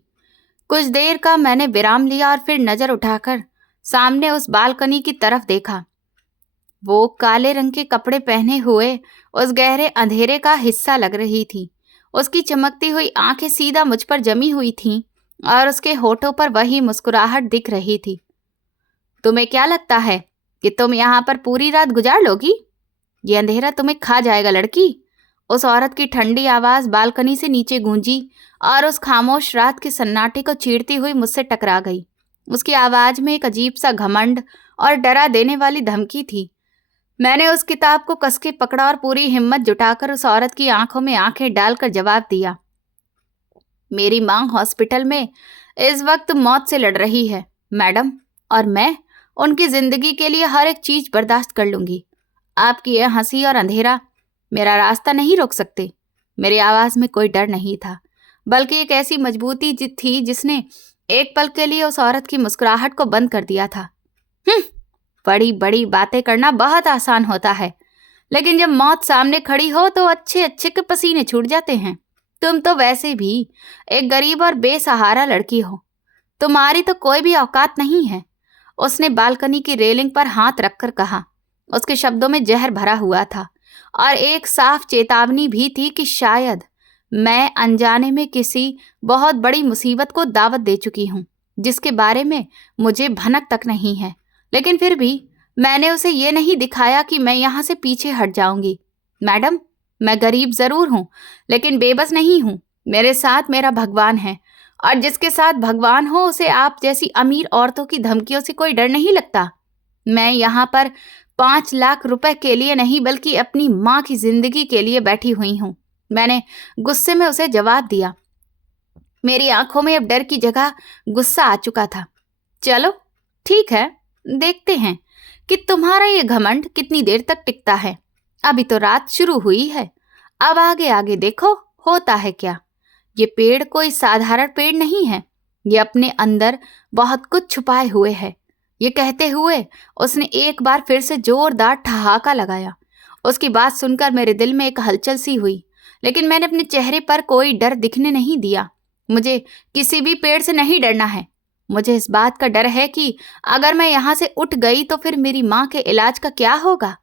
कुछ देर का मैंने विराम लिया और फिर नजर उठाकर सामने उस बालकनी की तरफ देखा। वो काले रंग के कपड़े पहने हुए उस गहरे अंधेरे का हिस्सा लग रही थी। उसकी चमकती हुई आंखें सीधा मुझ पर जमी हुई थीं और उसके होठों पर वही मुस्कुराहट दिख रही थी। तुम्हें क्या लगता है कि तुम यहाँ पर पूरी रात गुजार लोगी? ये अंधेरा तुम्हें खा जाएगा लड़की। उस औरत की ठंडी आवाज बालकनी से नीचे गूंजी और उस खामोश रात के सन्नाटे को चीरती हुई मुझसे टकरा गई। उसकी आवाज में एक अजीब सा घमंड और डरा देने वाली धमकी थी। मैंने उस किताब को कसके पकड़ा और पूरी हिम्मत जुटाकर उस औरत की आंखों में आंखें डालकर जवाब दिया। मेरी माँ हॉस्पिटल में इस वक्त मौत से लड़ रही है मैडम, और मैं उनकी जिंदगी के लिए हर एक चीज बर्दाश्त कर लूंगी। आपकी यह हंसी और अंधेरा मेरा रास्ता नहीं रोक सकते। मेरी आवाज में कोई डर नहीं था, बल्कि एक ऐसी मजबूती थी जिसने एक पल के लिए उस औरत की मुस्कुराहट को बंद कर दिया था। बड़ी बड़ी बातें करना बहुत आसान होता है, लेकिन जब मौत सामने खड़ी हो तो अच्छे अच्छे के पसीने छूट जाते हैं। तुम तो वैसे भी एक गरीब और बेसहारा लड़की हो, तुम्हारी तो कोई भी औकात नहीं है। उसने बालकनी की रेलिंग पर हाथ रखकर कहा। उसके शब्दों में जहर भरा हुआ था और एक साफ चेतावनी भी थी कि शायद मैं अनजाने में किसी बहुत बड़ी मुसीबत को दावत दे चुकी हूँ, जिसके बारे में मुझे भनक तक नहीं है। लेकिन फिर भी मैंने उसे ये नहीं दिखाया कि मैं यहाँ से पीछे हट जाऊंगी। मैडम, मैं गरीब जरूर हूँ, लेकिन बेबस नहीं हूँ। मेरे साथ मेरा भगवान है, और जिसके साथ भगवान हो उसे आप जैसी अमीर औरतों की धमकियों से कोई डर नहीं लगता। मैं यहाँ पर 5 लाख रुपए के लिए नहीं, बल्कि अपनी माँ की जिंदगी के लिए बैठी हुई हूँ। मैंने गुस्से में उसे जवाब दिया। मेरी आंखों में अब डर की जगह गुस्सा आ चुका था। चलो ठीक है, देखते हैं कि तुम्हारा ये घमंड कितनी देर तक टिकता है। अभी तो रात शुरू हुई है, अब आगे आगे देखो होता है क्या। ये पेड़ कोई साधारण पेड़ नहीं है, ये अपने अंदर बहुत कुछ छुपाए हुए है। ये कहते हुए उसने एक बार फिर से जोरदार ठहाका लगाया। उसकी बात सुनकर मेरे दिल में एक हलचल सी हुई, लेकिन मैंने अपने चेहरे पर कोई डर दिखने नहीं दिया। मुझे किसी भी पेड़ से नहीं डरना है। मुझे इस बात का डर है कि अगर मैं यहाँ से उठ गई तो फिर मेरी माँ के इलाज का क्या होगा।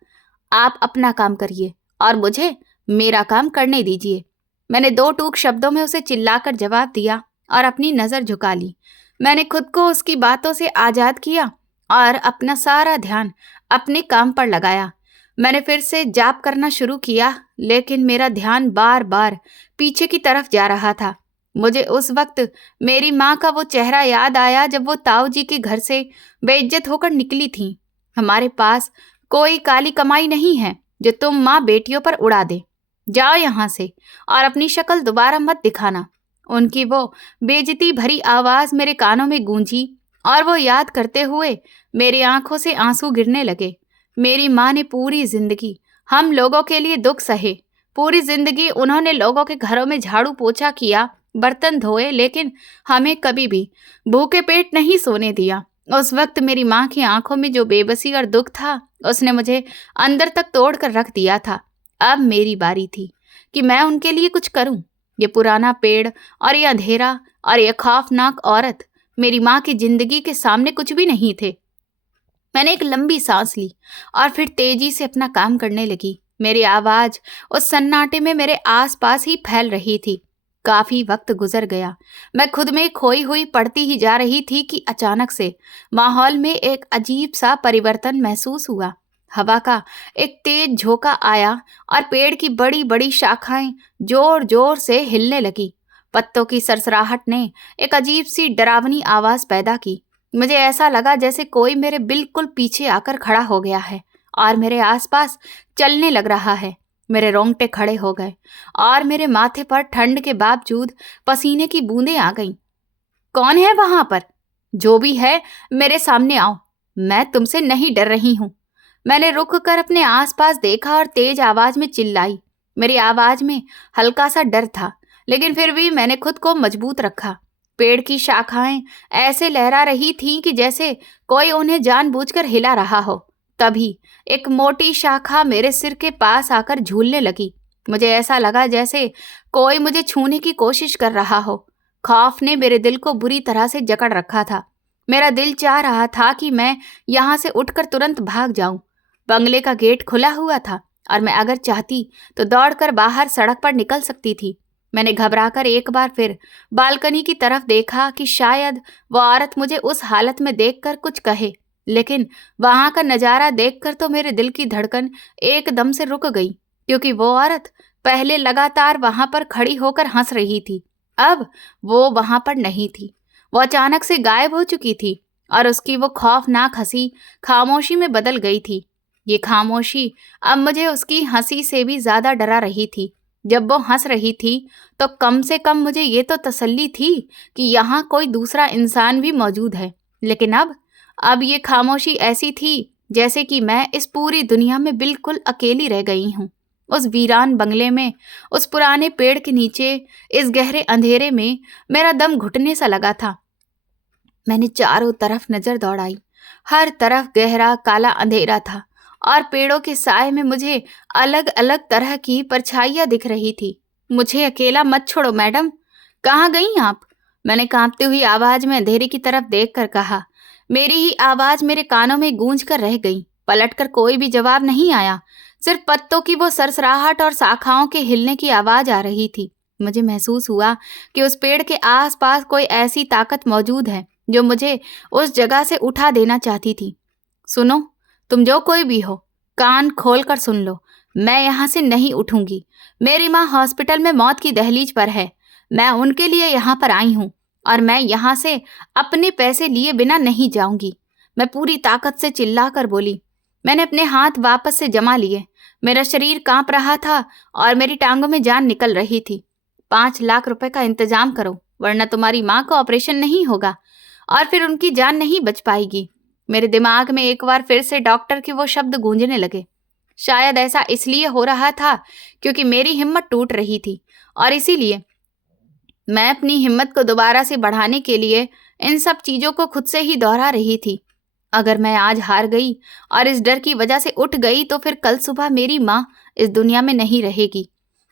आप अपना काम करिए और मुझे मेरा काम करने दीजिए। मैंने 2 टूक शब्दों में उसे चिल्लाकर जवाब दिया और अपनी नजर झुका ली। मैंने खुद को उसकी बातों से आजाद किया और अपना सारा ध्यान अपने काम पर लगाया। मैंने फिर से जाप करना शुरू किया, लेकिन मेरा ध्यान बार बार पीछे की तरफ जा रहा था। मुझे उस वक्त मेरी माँ का वो चेहरा याद आया जब वो ताऊ जी के घर से बेइज्जत होकर निकली थी। हमारे पास कोई काली कमाई नहीं है जो तुम माँ बेटियों पर उड़ा दे। जाओ यहाँ से और अपनी शक्ल दोबारा मत दिखाना। उनकी वो बेइज्जती भरी आवाज मेरे कानों में गूंजी और वो याद करते हुए मेरी आंखों से आंसू गिरने लगे। मेरी माँ ने पूरी जिंदगी हम लोगों के लिए दुख सहे। पूरी जिंदगी उन्होंने लोगों के घरों में झाड़ू पोछा किया बर्तन धोए, लेकिन हमें कभी भी भूखे पेट नहीं सोने दिया। उस वक्त मेरी माँ की आंखों में जो बेबसी और दुख था, उसने मुझे अंदर तक तोड़ कर रख दिया था। अब मेरी बारी थी कि मैं उनके लिए कुछ करूं। ये पुराना पेड़ और ये अंधेरा और ये खौफनाक औरत मेरी माँ की जिंदगी के सामने कुछ भी नहीं थे। मैंने एक लंबी सांस ली और फिर तेजी से अपना काम करने लगी। मेरी आवाज उस सन्नाटे में मेरे आसपास ही फैल रही थी। काफी वक्त गुजर गया। मैं खुद में खोई हुई पड़ती ही जा रही थी कि अचानक से माहौल में एक अजीब सा परिवर्तन महसूस हुआ। हवा का एक तेज झोंका आया और पेड़ की बड़ी बड़ी शाखाएं जोर जोर से हिलने लगी। पत्तों की सरसराहट ने एक अजीब सी डरावनी आवाज पैदा की। मुझे ऐसा लगा जैसे कोई मेरे बिल्कुल पीछे आकर खड़ा हो गया है और मेरे आसपास चलने लग रहा है। मेरे रोंगटे खड़े हो गए और मेरे माथे पर ठंड के बावजूद पसीने की बूंदें आ गईं। कौन है वहां पर? जो भी है, मेरे सामने आओ। मैं तुमसे नहीं डर रही हूं। मैंने रुक कर अपने आसपास देखा और तेज आवाज में चिल्लाई। मेरी आवाज में हल्का सा डर था, लेकिन फिर भी मैंने खुद को मजबूत रखा। पेड़ की शाखाएं ऐसे लहरा रही थीं कि जैसे कोई उन्हें जानबूझकर हिला रहा हो। तभी एक मोटी शाखा मेरे सिर के पास आकर झूलने लगी। मुझे ऐसा लगा जैसे कोई मुझे छूने की कोशिश कर रहा हो। खौफ ने मेरे दिल को बुरी तरह से जकड़ रखा था। मेरा दिल चाह रहा था कि मैं यहाँ से उठकर तुरंत भाग जाऊं। बंगले का गेट खुला हुआ था और मैं अगर चाहती तो दौड़कर बाहर सड़क पर निकल सकती थी। मैंने घबराकर एक बार फिर बालकनी की तरफ देखा कि शायद वो औरत मुझे उस हालत में देखकर कुछ कहे, लेकिन वहां का नजारा देखकर तो मेरे दिल की धड़कन एकदम से रुक गई, क्योंकि वो औरत पहले लगातार वहां पर खड़ी होकर हंस रही थी। अब वो वहां पर नहीं थी। वो अचानक से गायब हो चुकी थी और उसकी वो खौफनाक हंसी खामोशी में बदल गई थी। ये खामोशी अब मुझे उसकी हंसी से भी ज्यादा डरा रही थी। जब वो हंस रही थी तो कम से कम मुझे ये तो तसल्ली थी कि यहाँ कोई दूसरा इंसान भी मौजूद है, लेकिन अब ये खामोशी ऐसी थी जैसे कि मैं इस पूरी दुनिया में बिल्कुल अकेली रह गई हूँ। उस वीरान बंगले में, उस पुराने पेड़ के नीचे, इस गहरे अंधेरे में मेरा दम घुटने सा लगा था। मैंने चारों तरफ नजर दौड़ाई। हर तरफ गहरा काला अंधेरा था और पेड़ों के साए में मुझे अलग अलग तरह की परछाइयां दिख रही थी। मुझे अकेला मत छोड़ो मैडम। कहाँ गई आप? मैंने कांपती हुई आवाज में अंधेरे की तरफ देखकर कहा। मेरी ही आवाज मेरे कानों में गूंज कर रह गई। पलटकर कोई भी जवाब नहीं आया। सिर्फ पत्तों की वो सरसराहट और शाखाओं के हिलने की आवाज आ रही थी। मुझे महसूस हुआ कि उस पेड़ के आसपास कोई ऐसी ताकत मौजूद है जो मुझे उस जगह से उठा देना चाहती थी। सुनो, तुम जो कोई भी हो, कान खोल कर सुन लो। मैं यहाँ से नहीं उठूंगी। मेरी माँ हॉस्पिटल में मौत की दहलीज पर है। मैं उनके लिए यहाँ पर आई हूँ और मैं यहाँ से अपने पैसे लिए बिना नहीं जाऊंगी। मैं पूरी ताकत से चिल्लाकर बोली। मैंने अपने हाथ वापस से जमा लिए। मेरा शरीर कांप रहा था और मेरी टांगों में जान निकल रही थी। 5 लाख रुपए का इंतजाम करो, वरना तुम्हारी माँ का ऑपरेशन नहीं होगा और फिर उनकी जान नहीं बच पाएगी। मेरे दिमाग में एक बार फिर से डॉक्टर के वो शब्द गूंजने लगे। शायद ऐसा इसलिए हो रहा था क्योंकि मेरी हिम्मत टूट रही थी और इसीलिए मैं अपनी हिम्मत को दोबारा से बढ़ाने के लिए इन सब चीजों को खुद से ही दोहरा रही थी। अगर मैं आज हार गई और इस डर की वजह से उठ गई तो फिर कल सुबह मेरी माँ इस दुनिया में नहीं रहेगी।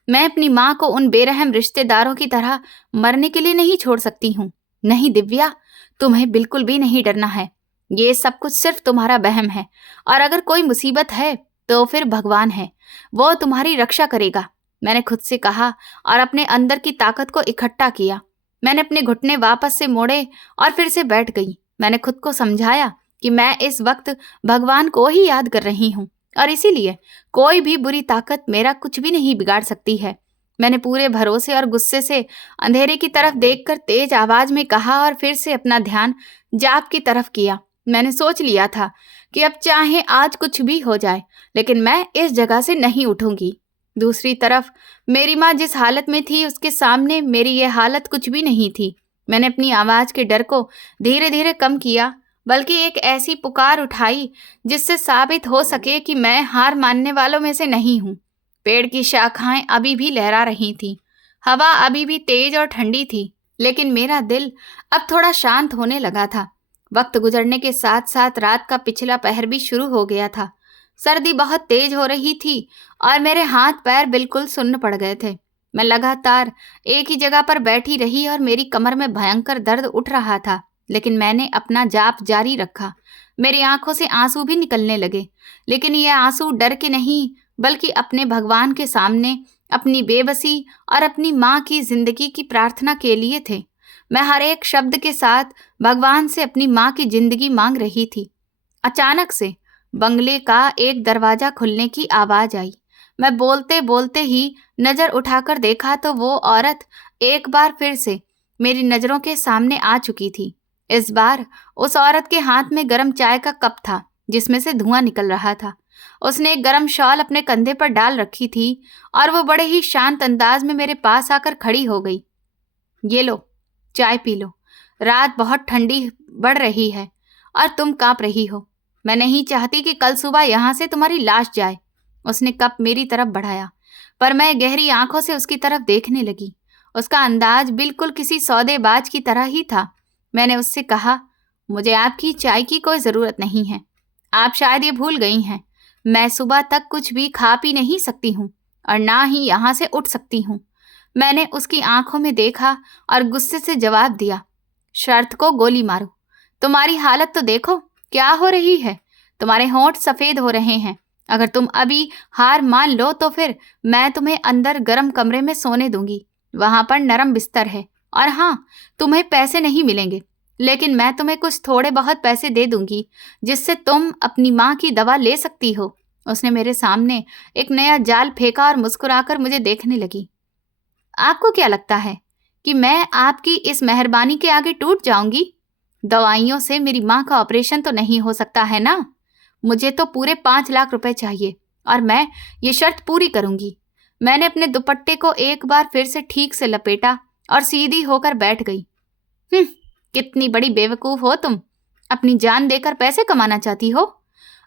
मैं अपनी माँ को उन बेरहम रिश्तेदारों की तरह मरने के लिए नहीं छोड़ सकती हूँ। नहीं दिव्या, तुम्हें बिल्कुल भी नहीं डरना है। ये सब कुछ सिर्फ तुम्हारा वहम है और अगर कोई मुसीबत है तो फिर भगवान है, वो तुम्हारी रक्षा करेगा। मैंने खुद से कहा और अपने अंदर की ताकत को इकट्ठा किया। मैंने अपने घुटने वापस से मोड़े और फिर से बैठ गई। मैंने खुद को समझाया कि मैं इस वक्त भगवान को ही याद कर रही हूँ और इसीलिए कोई भी बुरी ताकत मेरा कुछ भी नहीं बिगाड़ सकती है। मैंने पूरे भरोसे और गुस्से से अंधेरे की तरफ देखकर तेज आवाज में कहा और फिर से अपना ध्यान जाप की तरफ किया। मैंने सोच लिया था कि अब चाहे आज कुछ भी हो जाए, लेकिन मैं इस जगह से नहीं उठूंगी। दूसरी तरफ मेरी माँ जिस हालत में थी उसके सामने मेरी यह हालत कुछ भी नहीं थी। मैंने अपनी आवाज के डर को धीरे धीरे कम किया, बल्कि एक ऐसी पुकार उठाई जिससे साबित हो सके कि मैं हार मानने वालों में से नहीं हूँ। पेड़ की शाखाएं अभी भी लहरा रही थीं। हवा अभी भी तेज और ठंडी थी, लेकिन मेरा दिल अब थोड़ा शांत होने लगा था। वक्त गुजरने के साथ साथ रात का पिछला पहर भी शुरू हो गया था। सर्दी बहुत तेज हो रही थी और मेरे हाथ पैर बिल्कुल सुन्न पड़ गए थे। मैं लगातार एक ही जगह पर बैठी रही और मेरी कमर में भयंकर दर्द उठ रहा था, लेकिन मैंने अपना जाप जारी रखा। मेरी आंखों से आंसू भी निकलने लगे, लेकिन ये आंसू डर के नहीं, बल्कि अपने भगवान के सामने अपनी बेबसी और अपनी माँ की जिंदगी की प्रार्थना के लिए थे। मैं हर एक शब्द के साथ भगवान से अपनी माँ की जिंदगी मांग रही थी। अचानक से बंगले का एक दरवाजा खुलने की आवाज आई। मैं बोलते बोलते ही नजर उठाकर देखा तो वो औरत एक बार फिर से मेरी नजरों के सामने आ चुकी थी। इस बार उस औरत के हाथ में गर्म चाय का कप था, जिसमें से धुआं निकल रहा था। उसने एक गर्म शॉल अपने कंधे पर डाल रखी थी और वो बड़े ही शांत अंदाज में मेरे पास आकर खड़ी हो गई। ये लो, चाय पी लो। रात बहुत ठंडी बढ़ रही है और तुम कांप रही हो। मैं नहीं चाहती कि कल सुबह यहाँ से तुम्हारी लाश जाए। उसने कप मेरी तरफ बढ़ाया, पर मैं गहरी आंखों से उसकी तरफ देखने लगी। उसका अंदाज बिल्कुल किसी सौदेबाज की तरह ही था। मैंने उससे कहा, मुझे आपकी चाय की कोई ज़रूरत नहीं है। आप शायद ये भूल गई हैं, मैं सुबह तक कुछ भी खा पी नहीं सकती हूँ और ना ही यहाँ से उठ सकती हूँ। मैंने उसकी आंखों में देखा और गुस्से से जवाब दिया, शर्त को गोली मारो। तुम्हारी हालत तो देखो, क्या हो रही है। तुम्हारे होंठ सफ़ेद हो रहे हैं। अगर तुम अभी हार मान लो तो फिर मैं तुम्हें अंदर गर्म कमरे में सोने दूंगी। वहाँ पर नरम बिस्तर है और हाँ, तुम्हें पैसे नहीं मिलेंगे, लेकिन मैं तुम्हें कुछ थोड़े बहुत पैसे दे दूंगी जिससे तुम अपनी माँ की दवा ले सकती हो। उसने मेरे सामने एक नया जाल फेंका और मुस्कुराकर मुझे देखने लगी। आपको क्या लगता है कि मैं आपकी इस मेहरबानी के आगे टूट जाऊंगी? दवाइयों से मेरी माँ का ऑपरेशन तो नहीं हो सकता है ना? मुझे तो पूरे 5 लाख रुपए चाहिए और मैं ये शर्त पूरी करूंगी। मैंने अपने दुपट्टे को एक बार फिर से ठीक से लपेटा और सीधी होकर बैठ गई। कितनी बड़ी बेवकूफ़ हो तुम। अपनी जान देकर पैसे कमाना चाहती हो।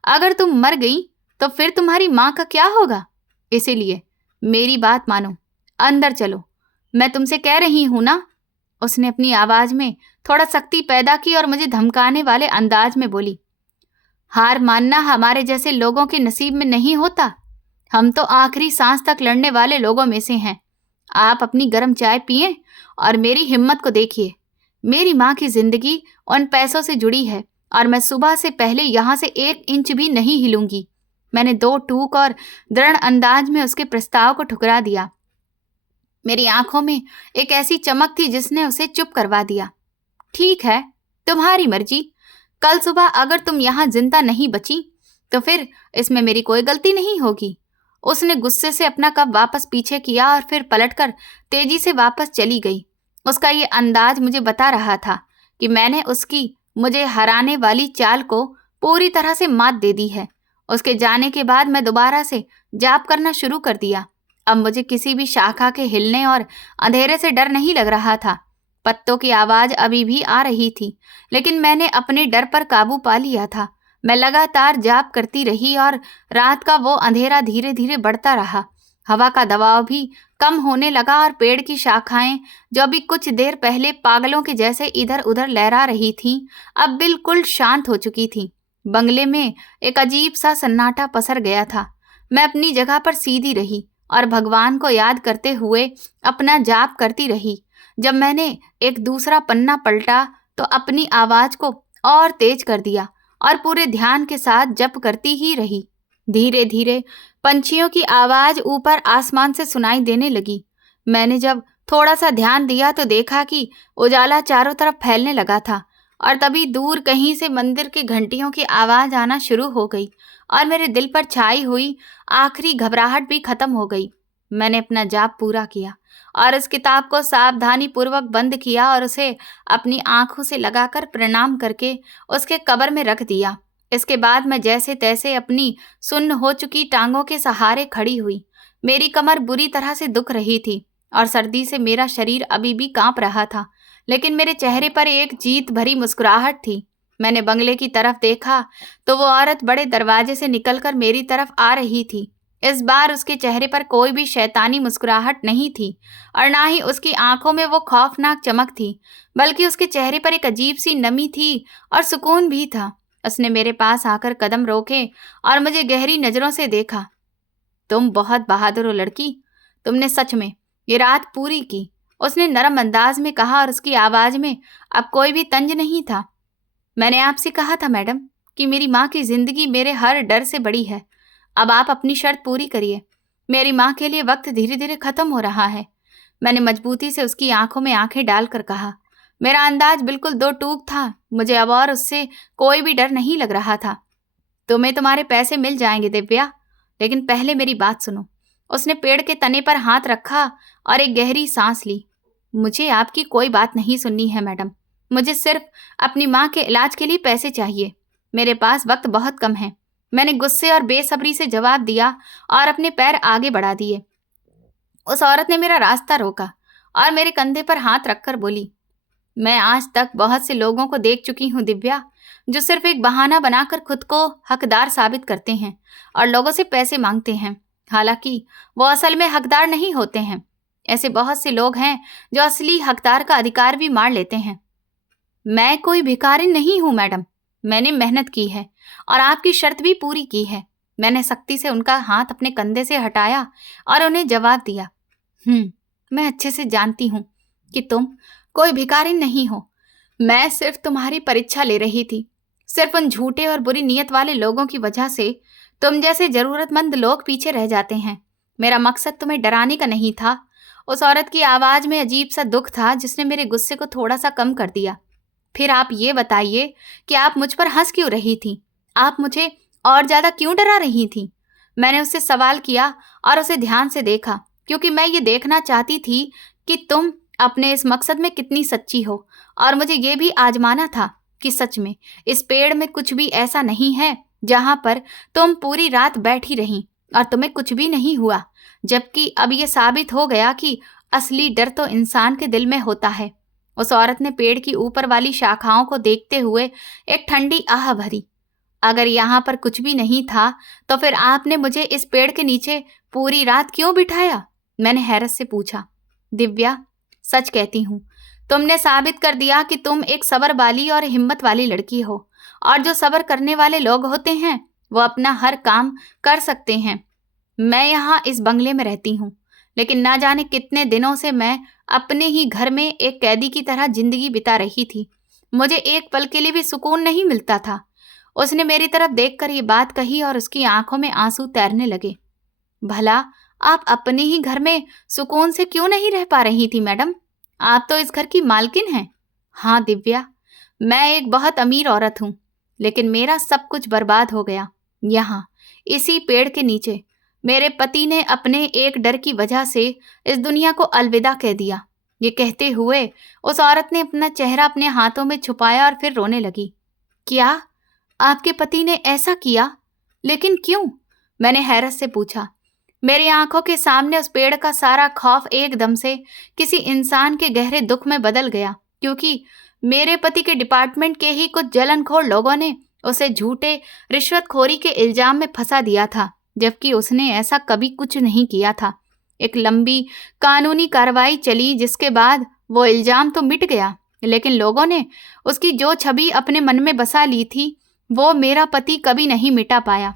अगर तुम मर गई तो फिर तुम्हारी माँ का क्या होगा? इसीलिए मेरी बात मानो, अंदर चलो। मैं तुमसे कह रही हूं ना। उसने अपनी आवाज में थोड़ा सख्ती पैदा की और मुझे धमकाने वाले अंदाज में बोली, हार मानना हमारे जैसे लोगों के नसीब में नहीं होता। हम तो आखिरी सांस तक लड़ने वाले लोगों में से हैं। आप अपनी गर्म चाय पिए और मेरी हिम्मत को देखिए। मेरी माँ की जिंदगी उन पैसों से जुड़ी है और मैं सुबह से पहले यहाँ से 1 इंच भी नहीं हिलूंगी। मैंने 2 टूक और दृढ़ अंदाज में उसके प्रस्ताव को ठुकरा दिया। मेरी आंखों में एक ऐसी चमक थी जिसने उसे चुप करवा दिया। ठीक है, तुम्हारी मर्जी। कल सुबह अगर तुम यहाँ जिंदा नहीं बची तो फिर इसमें मेरी कोई गलती नहीं होगी। उसने गुस्से से अपना कप वापस पीछे किया और फिर पलटकर तेजी से वापस चली गई। उसका ये अंदाज मुझे बता रहा था कि मैंने उसकी मुझे हराने वाली चाल को पूरी तरह से मात दे दी है। उसके जाने के बाद मैं दोबारा से जाप करना शुरू कर दिया। अब मुझे किसी भी शाखा के हिलने और अंधेरे से डर नहीं लग रहा था। पत्तों की आवाज अभी भी आ रही थी, लेकिन मैंने अपने डर पर काबू पा लिया था। मैं लगातार जाप करती रही और रात का वो अंधेरा धीरे धीरे बढ़ता रहा। हवा का दबाव भी कम होने लगा और पेड़ की शाखाएं, जो अभी कुछ देर पहले पागलों के जैसे इधर उधर लहरा रही थीं, अब बिल्कुल शांत हो चुकी थीं। बंगले में एक अजीब सा सन्नाटा पसर गया था। मैं अपनी जगह पर सीधी रही और भगवान को याद करते हुए अपना जाप करती रही। जब मैंने एक दूसरा पन्ना पलटा तो अपनी आवाज को और तेज कर दिया और पूरे ध्यान के साथ जप करती ही रही। धीरे धीरे पंछियों की आवाज ऊपर आसमान से सुनाई देने लगी। मैंने जब थोड़ा सा ध्यान दिया तो देखा कि उजाला चारों तरफ फैलने लगा था और तभी दूर कहीं से मंदिर की घंटियों की आवाज आना शुरू हो गई और मेरे दिल पर छाई हुई आखिरी घबराहट भी खत्म हो गई। मैंने अपना जाप पूरा किया और इस किताब को सावधानी पूर्वक बंद किया और उसे अपनी आंखों से लगाकर प्रणाम करके उसके कब्र में रख दिया। इसके बाद मैं जैसे तैसे अपनी सुन्न हो चुकी टांगों के सहारे खड़ी हुई। मेरी कमर बुरी तरह से दुख रही थी और सर्दी से मेरा शरीर अभी भी कांप रहा था, लेकिन मेरे चेहरे पर एक जीत भरी मुस्कुराहट थी। मैंने बंगले की तरफ देखा तो वो औरत बड़े दरवाजे से निकलकर मेरी तरफ आ रही थी। इस बार उसके चेहरे पर कोई भी शैतानी मुस्कुराहट नहीं थी और ना ही उसकी आंखों में वो खौफनाक चमक थी, बल्कि उसके चेहरे पर एक अजीब सी नमी थी और सुकून भी था। उसने मेरे पास आकर कदम रोके और मुझे गहरी नजरों से देखा। तुम बहुत बहादुर हो लड़की, तुमने सच में ये रात पूरी की, उसने नरम अंदाज में कहा और उसकी आवाज में अब कोई भी तंज नहीं था। मैंने आपसे कहा था मैडम कि मेरी माँ की जिंदगी मेरे हर डर से बड़ी है। अब आप अपनी शर्त पूरी करिए। मेरी माँ के लिए वक्त धीरे धीरे खत्म हो रहा है। मैंने मजबूती से उसकी आंखों में आंखें डालकर कहा। मेरा अंदाज बिल्कुल दो टूक था। मुझे अब और उससे कोई भी डर नहीं लग रहा था। तुम्हें तुम्हारे पैसे मिल जाएंगे दिव्या, लेकिन पहले मेरी बात सुनो। उसने पेड़ के तने पर हाथ रखा और एक गहरी सांस ली। मुझे आपकी कोई बात नहीं सुननी है मैडम। मुझे सिर्फ अपनी माँ के इलाज के लिए पैसे चाहिए। मेरे पास वक्त बहुत कम है। मैंने गुस्से और बेसब्री से जवाब दिया और अपने पैर आगे बढ़ा दिए। उस औरत ने मेरा रास्ता रोका और मेरे कंधे पर हाथ रखकर बोली, मैं आज तक बहुत से लोगों को देख चुकी हूँ दिव्या, जो सिर्फ एक बहाना बनाकर खुद को हकदार साबित करते हैं और लोगों से पैसे मांगते हैं। हालांकि वो असल में हकदार नहीं होते हैं। ऐसे बहुत से लोग हैं जो असली हकदार का अधिकार भी मार लेते हैं। मैं कोई भिखारी नहीं हूं मैडम। मैंने मेहनत की है और आपकी शर्त भी पूरी की है। मैंने सख्ती से उनका हाथ अपने कंधे से हटाया और उन्हें जवाब दिया, मैं अच्छे से जानती हूँ कि तुम कोई भिखारी नहीं हो। मैं सिर्फ तुम्हारी परीक्षा ले रही थी। सिर्फ उन झूठे और बुरी नीयत वाले लोगों की वजह से तुम जैसे जरूरतमंद लोग पीछे रह जाते हैं। मेरा मकसद तुम्हें डराने का नहीं था। उस औरत की आवाज में अजीब सा दुख था जिसने मेरे गुस्से को थोड़ा सा कम कर दिया। फिर आप ये बताइए कि आप मुझ पर हंस क्यों रही थी? आप मुझे और ज्यादा क्यों डरा रही थी? मैंने उससे सवाल किया और उसे ध्यान से देखा, क्योंकि मैं ये देखना चाहती थी कि तुम अपने इस मकसद में कितनी सच्ची हो। और मुझे ये भी आजमाना था कि सच में इस पेड़ में कुछ भी ऐसा नहीं है जहां पर तुम पूरी रात बैठी रहीं और तुम्हें कुछ भी नहीं हुआ। जबकि अब ये साबित हो गया कि असली डर तो इंसान के दिल में होता है। उस औरत ने पेड़ की ऊपर वाली शाखाओं को देखते हुए एक ठंडी आह भरी। अगर यहाँ पर कुछ भी नहीं था तो फिर आपने मुझे इस पेड़ के नीचे पूरी रात क्यों बिठाया? मैंने हैरत से पूछा। दिव्या, सच कहती हूँ, तुमने साबित कर दिया कि तुम एक सब्र वाली और हिम्मत वाली लड़की हो। और जो सब्र करने वाले लोग होते हैं वो अपना हर काम कर सकते हैं। मैं यहाँ इस बंगले में रहती हूँ, लेकिन ना जाने कितने दिनों से मैं अपने ही घर में एक कैदी की तरह जिंदगी बिता रही थी। मुझे एक पल के लिए भी सुकून नहीं मिलता था। उसने मेरी तरफ देखकर ये बात कही और उसकी आंखों में आंसू तैरने लगे। भला आप अपने ही घर में सुकून से क्यों नहीं रह पा रही थी मैडम? आप तो इस घर की मालकिन हैं। हाँ दिव्या, मैं एक बहुत अमीर औरत हूँ, लेकिन मेरा सब कुछ बर्बाद हो गया यहाँ, इसी पेड़ के नीचे। मेरे पति ने अपने एक डर की वजह से इस दुनिया को अलविदा कह दिया। ये कहते हुए उस औरत ने अपना चेहरा अपने हाथों में छुपाया और फिर रोने लगी। क्या आपके पति ने ऐसा किया? लेकिन क्यों? मैंने हैरत से पूछा। मेरी आंखों के सामने उस पेड़ का सारा खौफ एकदम से किसी इंसान के गहरे दुख में बदल गया, क्योंकि मेरे पति के डिपार्टमेंट के ही कुछ जलनखोर लोगों ने उसे झूठे रिश्वतखोरी के इल्जाम में फंसा दिया था, जबकि उसने ऐसा कभी कुछ नहीं किया था। एक लंबी कानूनी कार्रवाई चली, जिसके बाद वो इल्जाम तो मिट गया, लेकिन लोगों ने उसकी जो छवि अपने मन में बसा ली थी वो मेरा पति कभी नहीं मिटा पाया।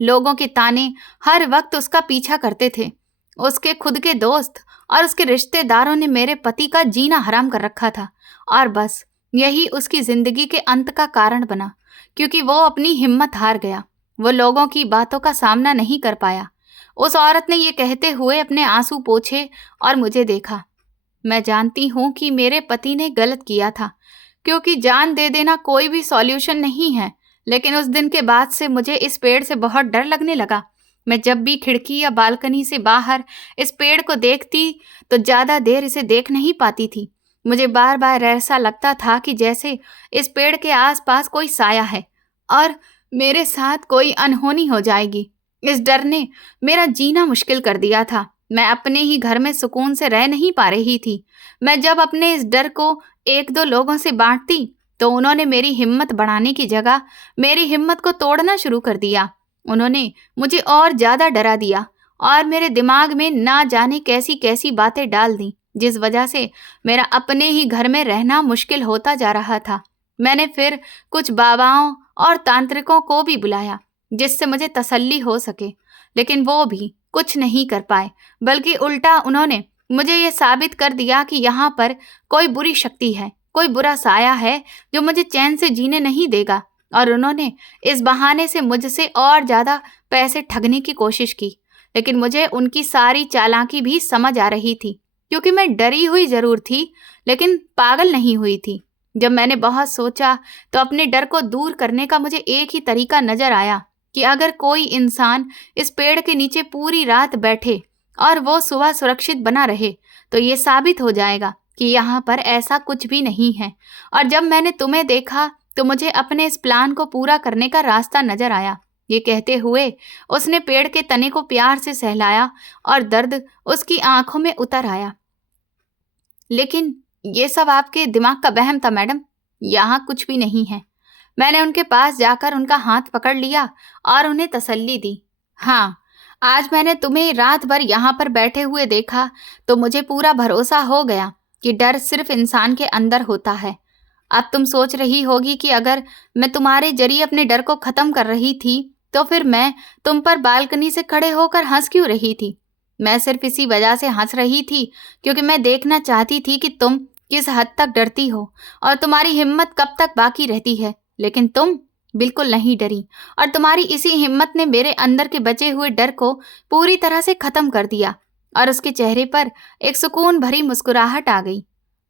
लोगों के ताने हर वक्त उसका पीछा करते थे। उसके खुद के दोस्त और उसके रिश्तेदारों ने मेरे पति का जीना हराम कर रखा था, और बस यही उसकी जिंदगी के अंत का कारण बना, क्योंकि वो अपनी हिम्मत हार गया। वो लोगों की बातों का सामना नहीं कर पाया। उस औरत ने ये कहते हुए अपने आंसू पोंछे और मुझे देखा। मैं जानती हूँ कि मेरे पति ने गलत किया था, क्योंकि जान दे देना कोई भी सॉल्यूशन नहीं है, लेकिन उस दिन के बाद से मुझे इस पेड़ से बहुत डर लगने लगा। मैं जब भी खिड़की या बालकनी से बाहर इस पेड़ को देखती तो ज़्यादा देर इसे देख नहीं पाती थी। मुझे बार बार ऐसा लगता था कि जैसे इस पेड़ के आसपास कोई साया है और मेरे साथ कोई अनहोनी हो जाएगी। इस डर ने मेरा जीना मुश्किल कर दिया था। मैं अपने ही घर में सुकून से रह नहीं पा रही थी। मैं जब अपने इस डर को एक दो लोगों से बांटती तो उन्होंने मेरी हिम्मत बढ़ाने की जगह मेरी हिम्मत को तोड़ना शुरू कर दिया। उन्होंने मुझे और ज्यादा डरा दिया और मेरे दिमाग में ना जाने कैसी कैसी बातें डाल दी, जिस वजह से मेरा अपने ही घर में रहना मुश्किल होता जा रहा था। मैंने फिर कुछ बाबाओं और तांत्रिकों को भी बुलाया जिससे मुझे तसल्ली हो सके, लेकिन वो भी कुछ नहीं कर पाए, बल्कि उल्टा उन्होंने मुझे ये साबित कर दिया कि यहाँ पर कोई बुरी शक्ति है, कोई बुरा साया है जो मुझे चैन से जीने नहीं देगा। और उन्होंने इस बहाने से मुझसे और ज्यादा पैसे ठगने की कोशिश की, लेकिन मुझे उनकी सारी चालाकी भी समझ आ रही थी, क्योंकि मैं डरी हुई जरूर थी लेकिन पागल नहीं हुई थी। जब मैंने बहुत सोचा तो अपने डर को दूर करने का मुझे एक ही तरीका नजर आया कि अगर कोई इंसान इस पेड़ के नीचे पूरी रात बैठे और वो सुबह सुरक्षित बना रहे तो ये साबित हो जाएगा कि यहाँ पर ऐसा कुछ भी नहीं है। और जब मैंने तुम्हें देखा तो मुझे अपने इस प्लान को पूरा करने का रास्ता नजर आया। ये कहते हुए उसने पेड़ के तने को प्यार से सहलाया और दर्द उसकी आंखों में उतर आया। लेकिन ये सब आपके दिमाग का वहम था मैडम, यहाँ कुछ भी नहीं है। मैंने उनके पास जाकर उनका हाथ पकड़ लिया और उन्हें तसल्ली दी। हाँ, आज मैंने तुम्हें रात भर यहाँ पर बैठे हुए देखा तो मुझे पूरा भरोसा हो गया कि डर सिर्फ इंसान के अंदर होता है। अब तुम सोच रही होगी कि अगर मैं तुम्हारे जरिए अपने डर को खत्म कर रही थी तो फिर मैं तुम पर बालकनी से खड़े होकर हंस क्यों रही थी। मैं सिर्फ इसी वजह से हंस रही थी क्योंकि मैं देखना चाहती थी कि तुम किस हद तक डरती हो और तुम्हारी हिम्मत कब तक बाकी रहती है। लेकिन तुम बिल्कुल नहीं डरी और तुम्हारी इसी हिम्मत ने मेरे अंदर के बचे हुए डर को पूरी तरह से खत्म कर दिया। और उसके चेहरे पर एक सुकून भरी मुस्कुराहट आ गई।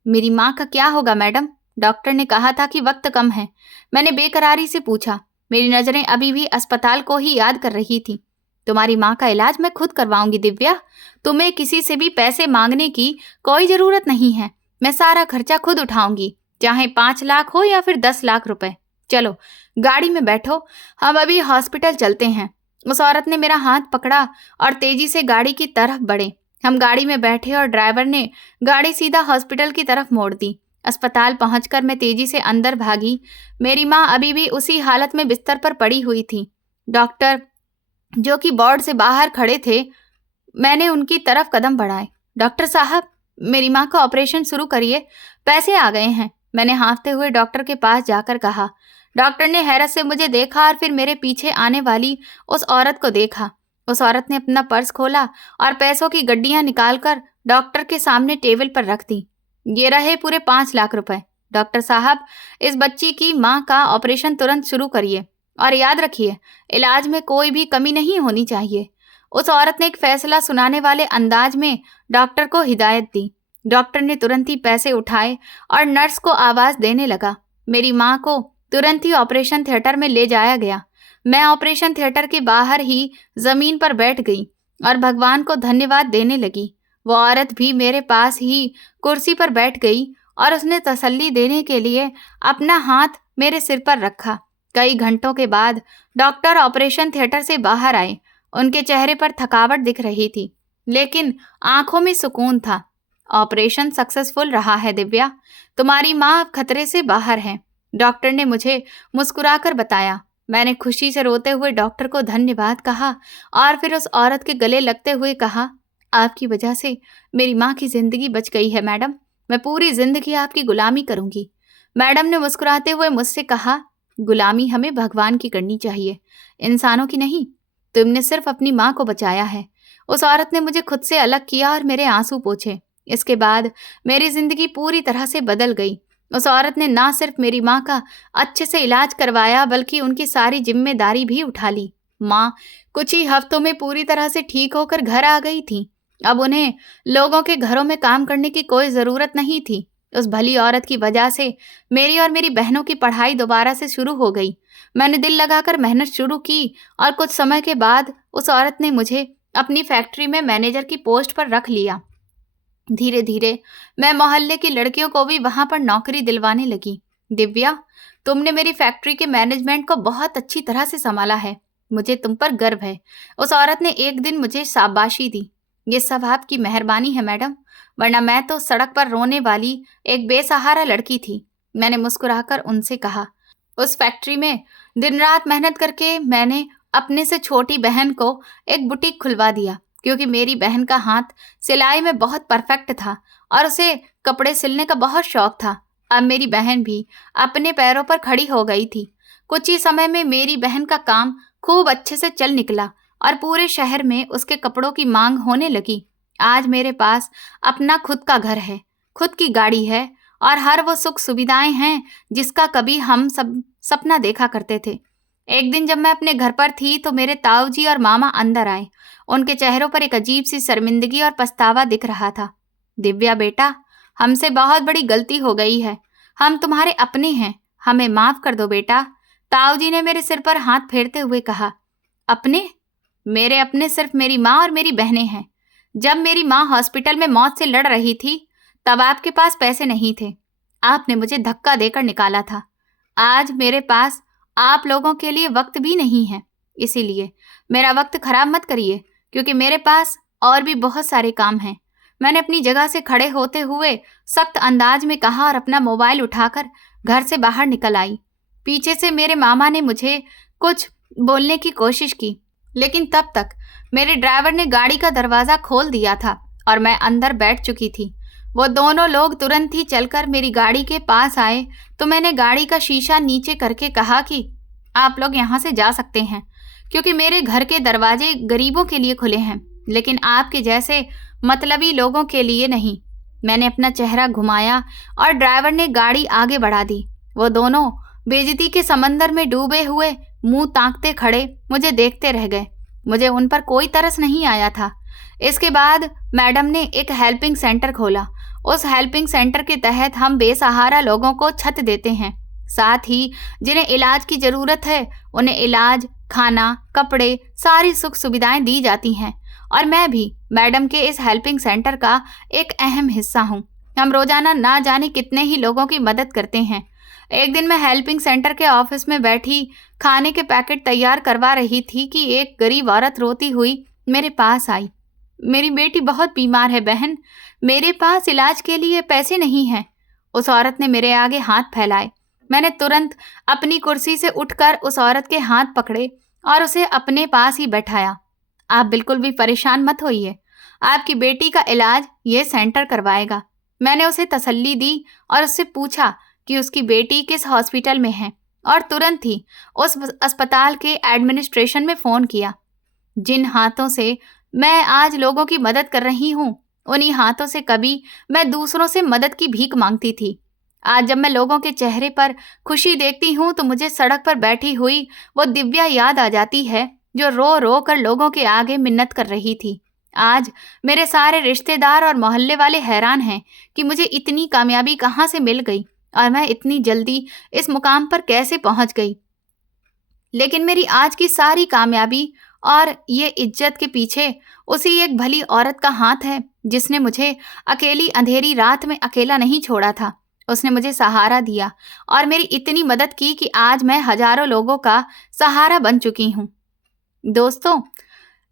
मेरी माँ का क्या होगा मैडम? डॉक्टर ने कहा था कि वक्त कम है। मैंने बेकरारी से पूछा। मेरी नजरें अभी भी अस्पताल को ही याद कर रही थी। तुम्हारी माँ का इलाज मैं खुद करवाऊंगी दिव्या, तुम्हें किसी से भी पैसे मांगने की कोई जरूरत नहीं है। मैं सारा खर्चा खुद उठाऊंगी, चाहे 5 लाख हो या फिर 10 लाख रुपए। चलो गाड़ी में बैठो, हम अभी हॉस्पिटल चलते हैं। उस औरत ने मेरा हाथ पकड़ा और तेजी से गाड़ी की तरफ बढ़े। हम गाड़ी में बैठे और ड्राइवर ने गाड़ी सीधा हॉस्पिटल की तरफ मोड़ दी। अस्पताल पहुंचकर मैं तेजी से अंदर भागी। मेरी माँ अभी भी उसी हालत में बिस्तर पर पड़ी हुई थी। डॉक्टर जो कि वार्ड से बाहर खड़े थे, मैंने उनकी तरफ कदम बढ़ाए। डॉक्टर साहब, मेरी माँ का ऑपरेशन शुरू करिए, पैसे आ गए हैं, मैंने हाँफते हुए डॉक्टर के पास जाकर कहा। डॉक्टर ने हैरत से मुझे देखा और फिर मेरे पीछे आने वाली उस औरत को देखा। उस औरत ने अपना पर्स खोला और पैसों की गड्डियां निकालकर डॉक्टर के सामने टेबल पर रख दी। ये रहे पूरे 5 लाख रुपए। डॉक्टर साहब, इस बच्ची की माँ का ऑपरेशन तुरंत शुरू करिए और याद रखिए, इलाज में कोई भी कमी नहीं होनी चाहिए। उस औरत ने एक फैसला सुनाने वाले अंदाज में डॉक्टर को हिदायत दी। डॉक्टर ने तुरंत ही पैसे उठाए और नर्स को आवाज देने लगा। मेरी माँ को तुरंत ही ऑपरेशन थिएटर में ले जाया गया। मैं ऑपरेशन थिएटर के बाहर ही जमीन पर बैठ गई और भगवान को धन्यवाद देने लगी। वो औरत भी मेरे पास ही कुर्सी पर बैठ गई और उसने तसल्ली देने के लिए अपना हाथ मेरे सिर पर रखा। कई घंटों के बाद डॉक्टर ऑपरेशन थिएटर से बाहर आए। उनके चेहरे पर थकावट दिख रही थी, लेकिन आंखों में सुकून था। ऑपरेशन सक्सेसफुल रहा है दिव्या, तुम्हारी माँ अब खतरे से बाहर है, डॉक्टर ने मुझे मुस्कुराकर बताया। मैंने खुशी से रोते हुए डॉक्टर को धन्यवाद कहा और फिर उस औरत के गले लगते हुए कहा, आपकी वजह से मेरी माँ की जिंदगी बच गई है मैडम, मैं पूरी जिंदगी आपकी गुलामी करूंगी। मैडम ने मुस्कुराते हुए मुझसे कहा, गुलामी हमें भगवान की करनी चाहिए, इंसानों की नहीं। तुमने सिर्फ अपनी माँ को बचाया है। उस औरत ने मुझे खुद से अलग किया और मेरे आंसू पोंछे। इसके बाद मेरी जिंदगी पूरी तरह से बदल गई। उस औरत ने ना सिर्फ मेरी माँ का अच्छे से इलाज करवाया बल्कि उनकी सारी जिम्मेदारी भी उठा ली। माँ कुछ ही हफ्तों में पूरी तरह से ठीक होकर घर आ गई थी। अब उन्हें लोगों के घरों में काम करने की कोई जरूरत नहीं थी। उस भली औरत की वजह से मेरी और मेरी बहनों की पढ़ाई दोबारा से शुरू हो गई। मैंने दिल लगाकर मेहनत शुरू की और कुछ समय के बाद उस औरत ने मुझे अपनी फैक्ट्री में मैनेजर की पोस्ट पर रख लिया। धीरे धीरे मैं मोहल्ले की लड़कियों को भी वहां पर नौकरी दिलवाने लगी। दिव्या, तुमने मेरी फैक्ट्री के मैनेजमेंट को बहुत अच्छी तरह से संभाला है, मुझे तुम पर गर्व है। उस औरत ने एक दिन मुझे शाबाशी दी। ये सब आपकी मेहरबानी है मैडम, वरना मैं तो सड़क पर रोने वाली एक बेसहारा लड़की थी, मैंने मुस्कुराकर उनसे कहा। उस फैक्ट्री में दिन रात मेहनत करके मैंने अपने से छोटी बहन को एक बुटीक खुलवा दिया, क्योंकि मेरी बहन का हाथ सिलाई में बहुत परफेक्ट था और उसे कपड़े सिलने का बहुत शौक था। अब मेरी बहन भी अपने पैरों पर खड़ी हो गई थी। कुछ ही समय में मेरी बहन का काम खूब अच्छे से चल निकला और पूरे शहर में उसके कपड़ों की मांग होने लगी। आज मेरे पास अपना खुद का घर है, खुद की गाड़ी है और हर वो सुख सुविधाएं हैं जिसका कभी हम सब सपना देखा करते थे। एक दिन जब मैं अपने घर पर थी तो मेरे ताऊ जी और मामा अंदर आए। उनके चेहरों पर एक अजीब सी शर्मिंदगी और पछतावा दिख रहा था। दिव्या बेटा, हमसे बहुत बड़ी गलती हो गई है। हम तुम्हारे अपने हैं, हमें माफ कर दो बेटा। ताऊ जी ने मेरे सिर पर हाथ फेरते हुए कहा। अपने? मेरे अपने सिर्फ मेरी माँ और मेरी बहनें हैं। जब मेरी माँ हॉस्पिटल में मौत से लड़ रही थी तब आपके पास पैसे नहीं थे। आपने मुझे धक्का देकर निकाला था। आज मेरे पास आप लोगों के लिए वक्त भी नहीं है, इसीलिए मेरा वक्त खराब मत करिए, क्योंकि मेरे पास और भी बहुत सारे काम हैं। मैंने अपनी जगह से खड़े होते हुए सख्त अंदाज में कहा और अपना मोबाइल उठाकर घर से बाहर निकल आई। पीछे से मेरे मामा ने मुझे कुछ बोलने की कोशिश की, लेकिन तब तक मेरे ड्राइवर ने गाड़ी का दरवाज़ा खोल दिया था और मैं अंदर बैठ चुकी थी। वो दोनों लोग तुरंत ही चलकर मेरी गाड़ी के पास आए तो मैंने गाड़ी का शीशा नीचे करके कहा कि आप लोग यहाँ से जा सकते हैं, क्योंकि मेरे घर के दरवाजे गरीबों के लिए खुले हैं, लेकिन आपके जैसे मतलबी लोगों के लिए नहीं। मैंने अपना चेहरा घुमाया और ड्राइवर ने गाड़ी आगे बढ़ा दी। वो दोनों बेइज्जती के समंदर में डूबे हुए मुंह ताकते खड़े मुझे देखते रह गए। मुझे उन पर कोई तरस नहीं आया था। इसके बाद मैडम ने एक हेल्पिंग सेंटर खोला। उस हेल्पिंग सेंटर के तहत हम बेसहारा लोगों को छत देते हैं, साथ ही जिन्हें इलाज की ज़रूरत है उन्हें इलाज, खाना, कपड़े, सारी सुख सुविधाएं दी जाती हैं। और मैं भी मैडम के इस हेल्पिंग सेंटर का एक अहम हिस्सा हूँ। हम रोजाना ना जाने कितने ही लोगों की मदद करते हैं। एक दिन मैं हेल्पिंग सेंटर के ऑफिस में बैठी खाने के पैकेट तैयार करवा रही थी कि एक गरीब औरत रोती हुई मेरे पास आई। मेरी बेटी बहुत बीमार है बहन, मेरे पास इलाज के लिए पैसे नहीं हैं। उस औरत ने मेरे आगे हाथ फैलाए। मैंने तुरंत अपनी कुर्सी से उठकर उस औरत के हाथ पकड़े और उसे अपने पास ही बैठाया। आप बिल्कुल भी परेशान मत होइए, आपकी बेटी का इलाज ये सेंटर करवाएगा। मैंने उसे तसल्ली दी और उससे पूछा कि उसकी बेटी किस हॉस्पिटल में है और तुरंत ही उस अस्पताल के एडमिनिस्ट्रेशन में फ़ोन किया। जिन हाथों से मैं आज लोगों की मदद कर रही हूँ, उन्हीं हाथों से कभी मैं दूसरों से मदद की भीख मांगती थी। आज जब मैं लोगों के चेहरे पर खुशी देखती हूँ तो मुझे सड़क पर बैठी हुई वो दिव्या याद आ जाती है जो रो रो कर लोगों के आगे मिन्नत कर रही थी। आज मेरे सारे रिश्तेदार और मोहल्ले वाले हैरान हैं कि मुझे इतनी कामयाबी कहाँ से मिल गई और मैं इतनी जल्दी इस मुकाम पर कैसे पहुँच गई। लेकिन मेरी आज की सारी कामयाबी और ये इज्जत के पीछे उसी एक भली औरत का हाथ है जिसने मुझे अकेली अंधेरी रात में अकेला नहीं छोड़ा था। उसने मुझे सहारा दिया और मेरी इतनी मदद की कि आज मैं हजारों लोगों का सहारा बन चुकी हूँ। दोस्तों,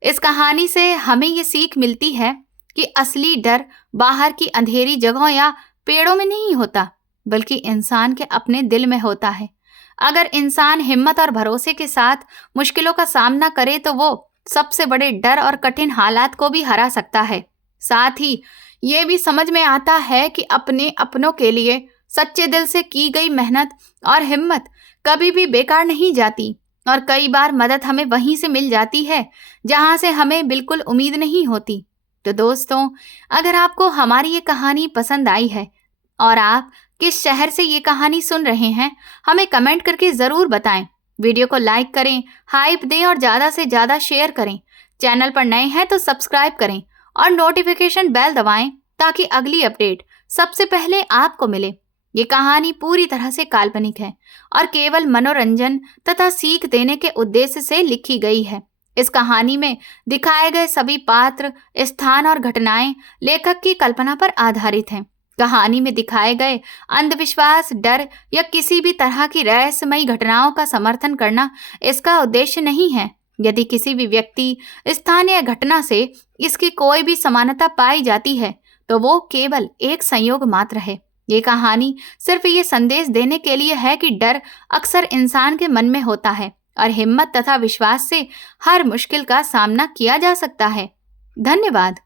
इस कहानी से हमें ये सीख मिलती है कि असली डर बाहर की अंधेरी जगहों या पेड़ों में नहीं होता, बल्कि इंसान के अपने दिल में होता है। अगर इंसान हिम्मत और भरोसे के साथ मुश्किलों का सामना करे तो वो सबसे बड़े डर और कठिन हालात को भी हरा सकता है। साथ ही ये भी समझ में आता है कि अपने अपनों के लिए सच्चे दिल से की गई मेहनत और हिम्मत कभी भी बेकार नहीं जाती और कई बार मदद हमें वहीं से मिल जाती है जहां से हमें बिल्कुल उम्मीद नहीं होती। तो दोस्तों, अगर आपको हमारी ये कहानी पसंद आई है और आप किस शहर से ये कहानी सुन रहे हैं, हमें कमेंट करके ज़रूर बताएं। वीडियो को लाइक करें, हाइप दें और ज़्यादा से ज़्यादा शेयर करें। चैनल पर नए हैं तो सब्सक्राइब करें और नोटिफिकेशन बेल दबाएं ताकि अगली अपडेट सबसे पहले आपको मिले। ये कहानी पूरी तरह से काल्पनिक है और केवल मनोरंजन तथा सीख देने के उद्देश्य से लिखी गई है। इस कहानी में दिखाए गए सभी पात्र, स्थान और घटनाएं लेखक की कल्पना पर आधारित हैं। कहानी में दिखाए गए अंधविश्वास, डर या किसी भी तरह की रहस्यमयी घटनाओं का समर्थन करना इसका उद्देश्य नहीं है। यदि किसी भी व्यक्ति, स्थान या घटना से इसकी कोई भी समानता पाई जाती है तो वो केवल एक संयोग मात्र है। ये कहानी सिर्फ ये संदेश देने के लिए है कि डर अक्सर इंसान के मन में होता है, और हिम्मत तथा विश्वास से हर मुश्किल का सामना किया जा सकता है। धन्यवाद।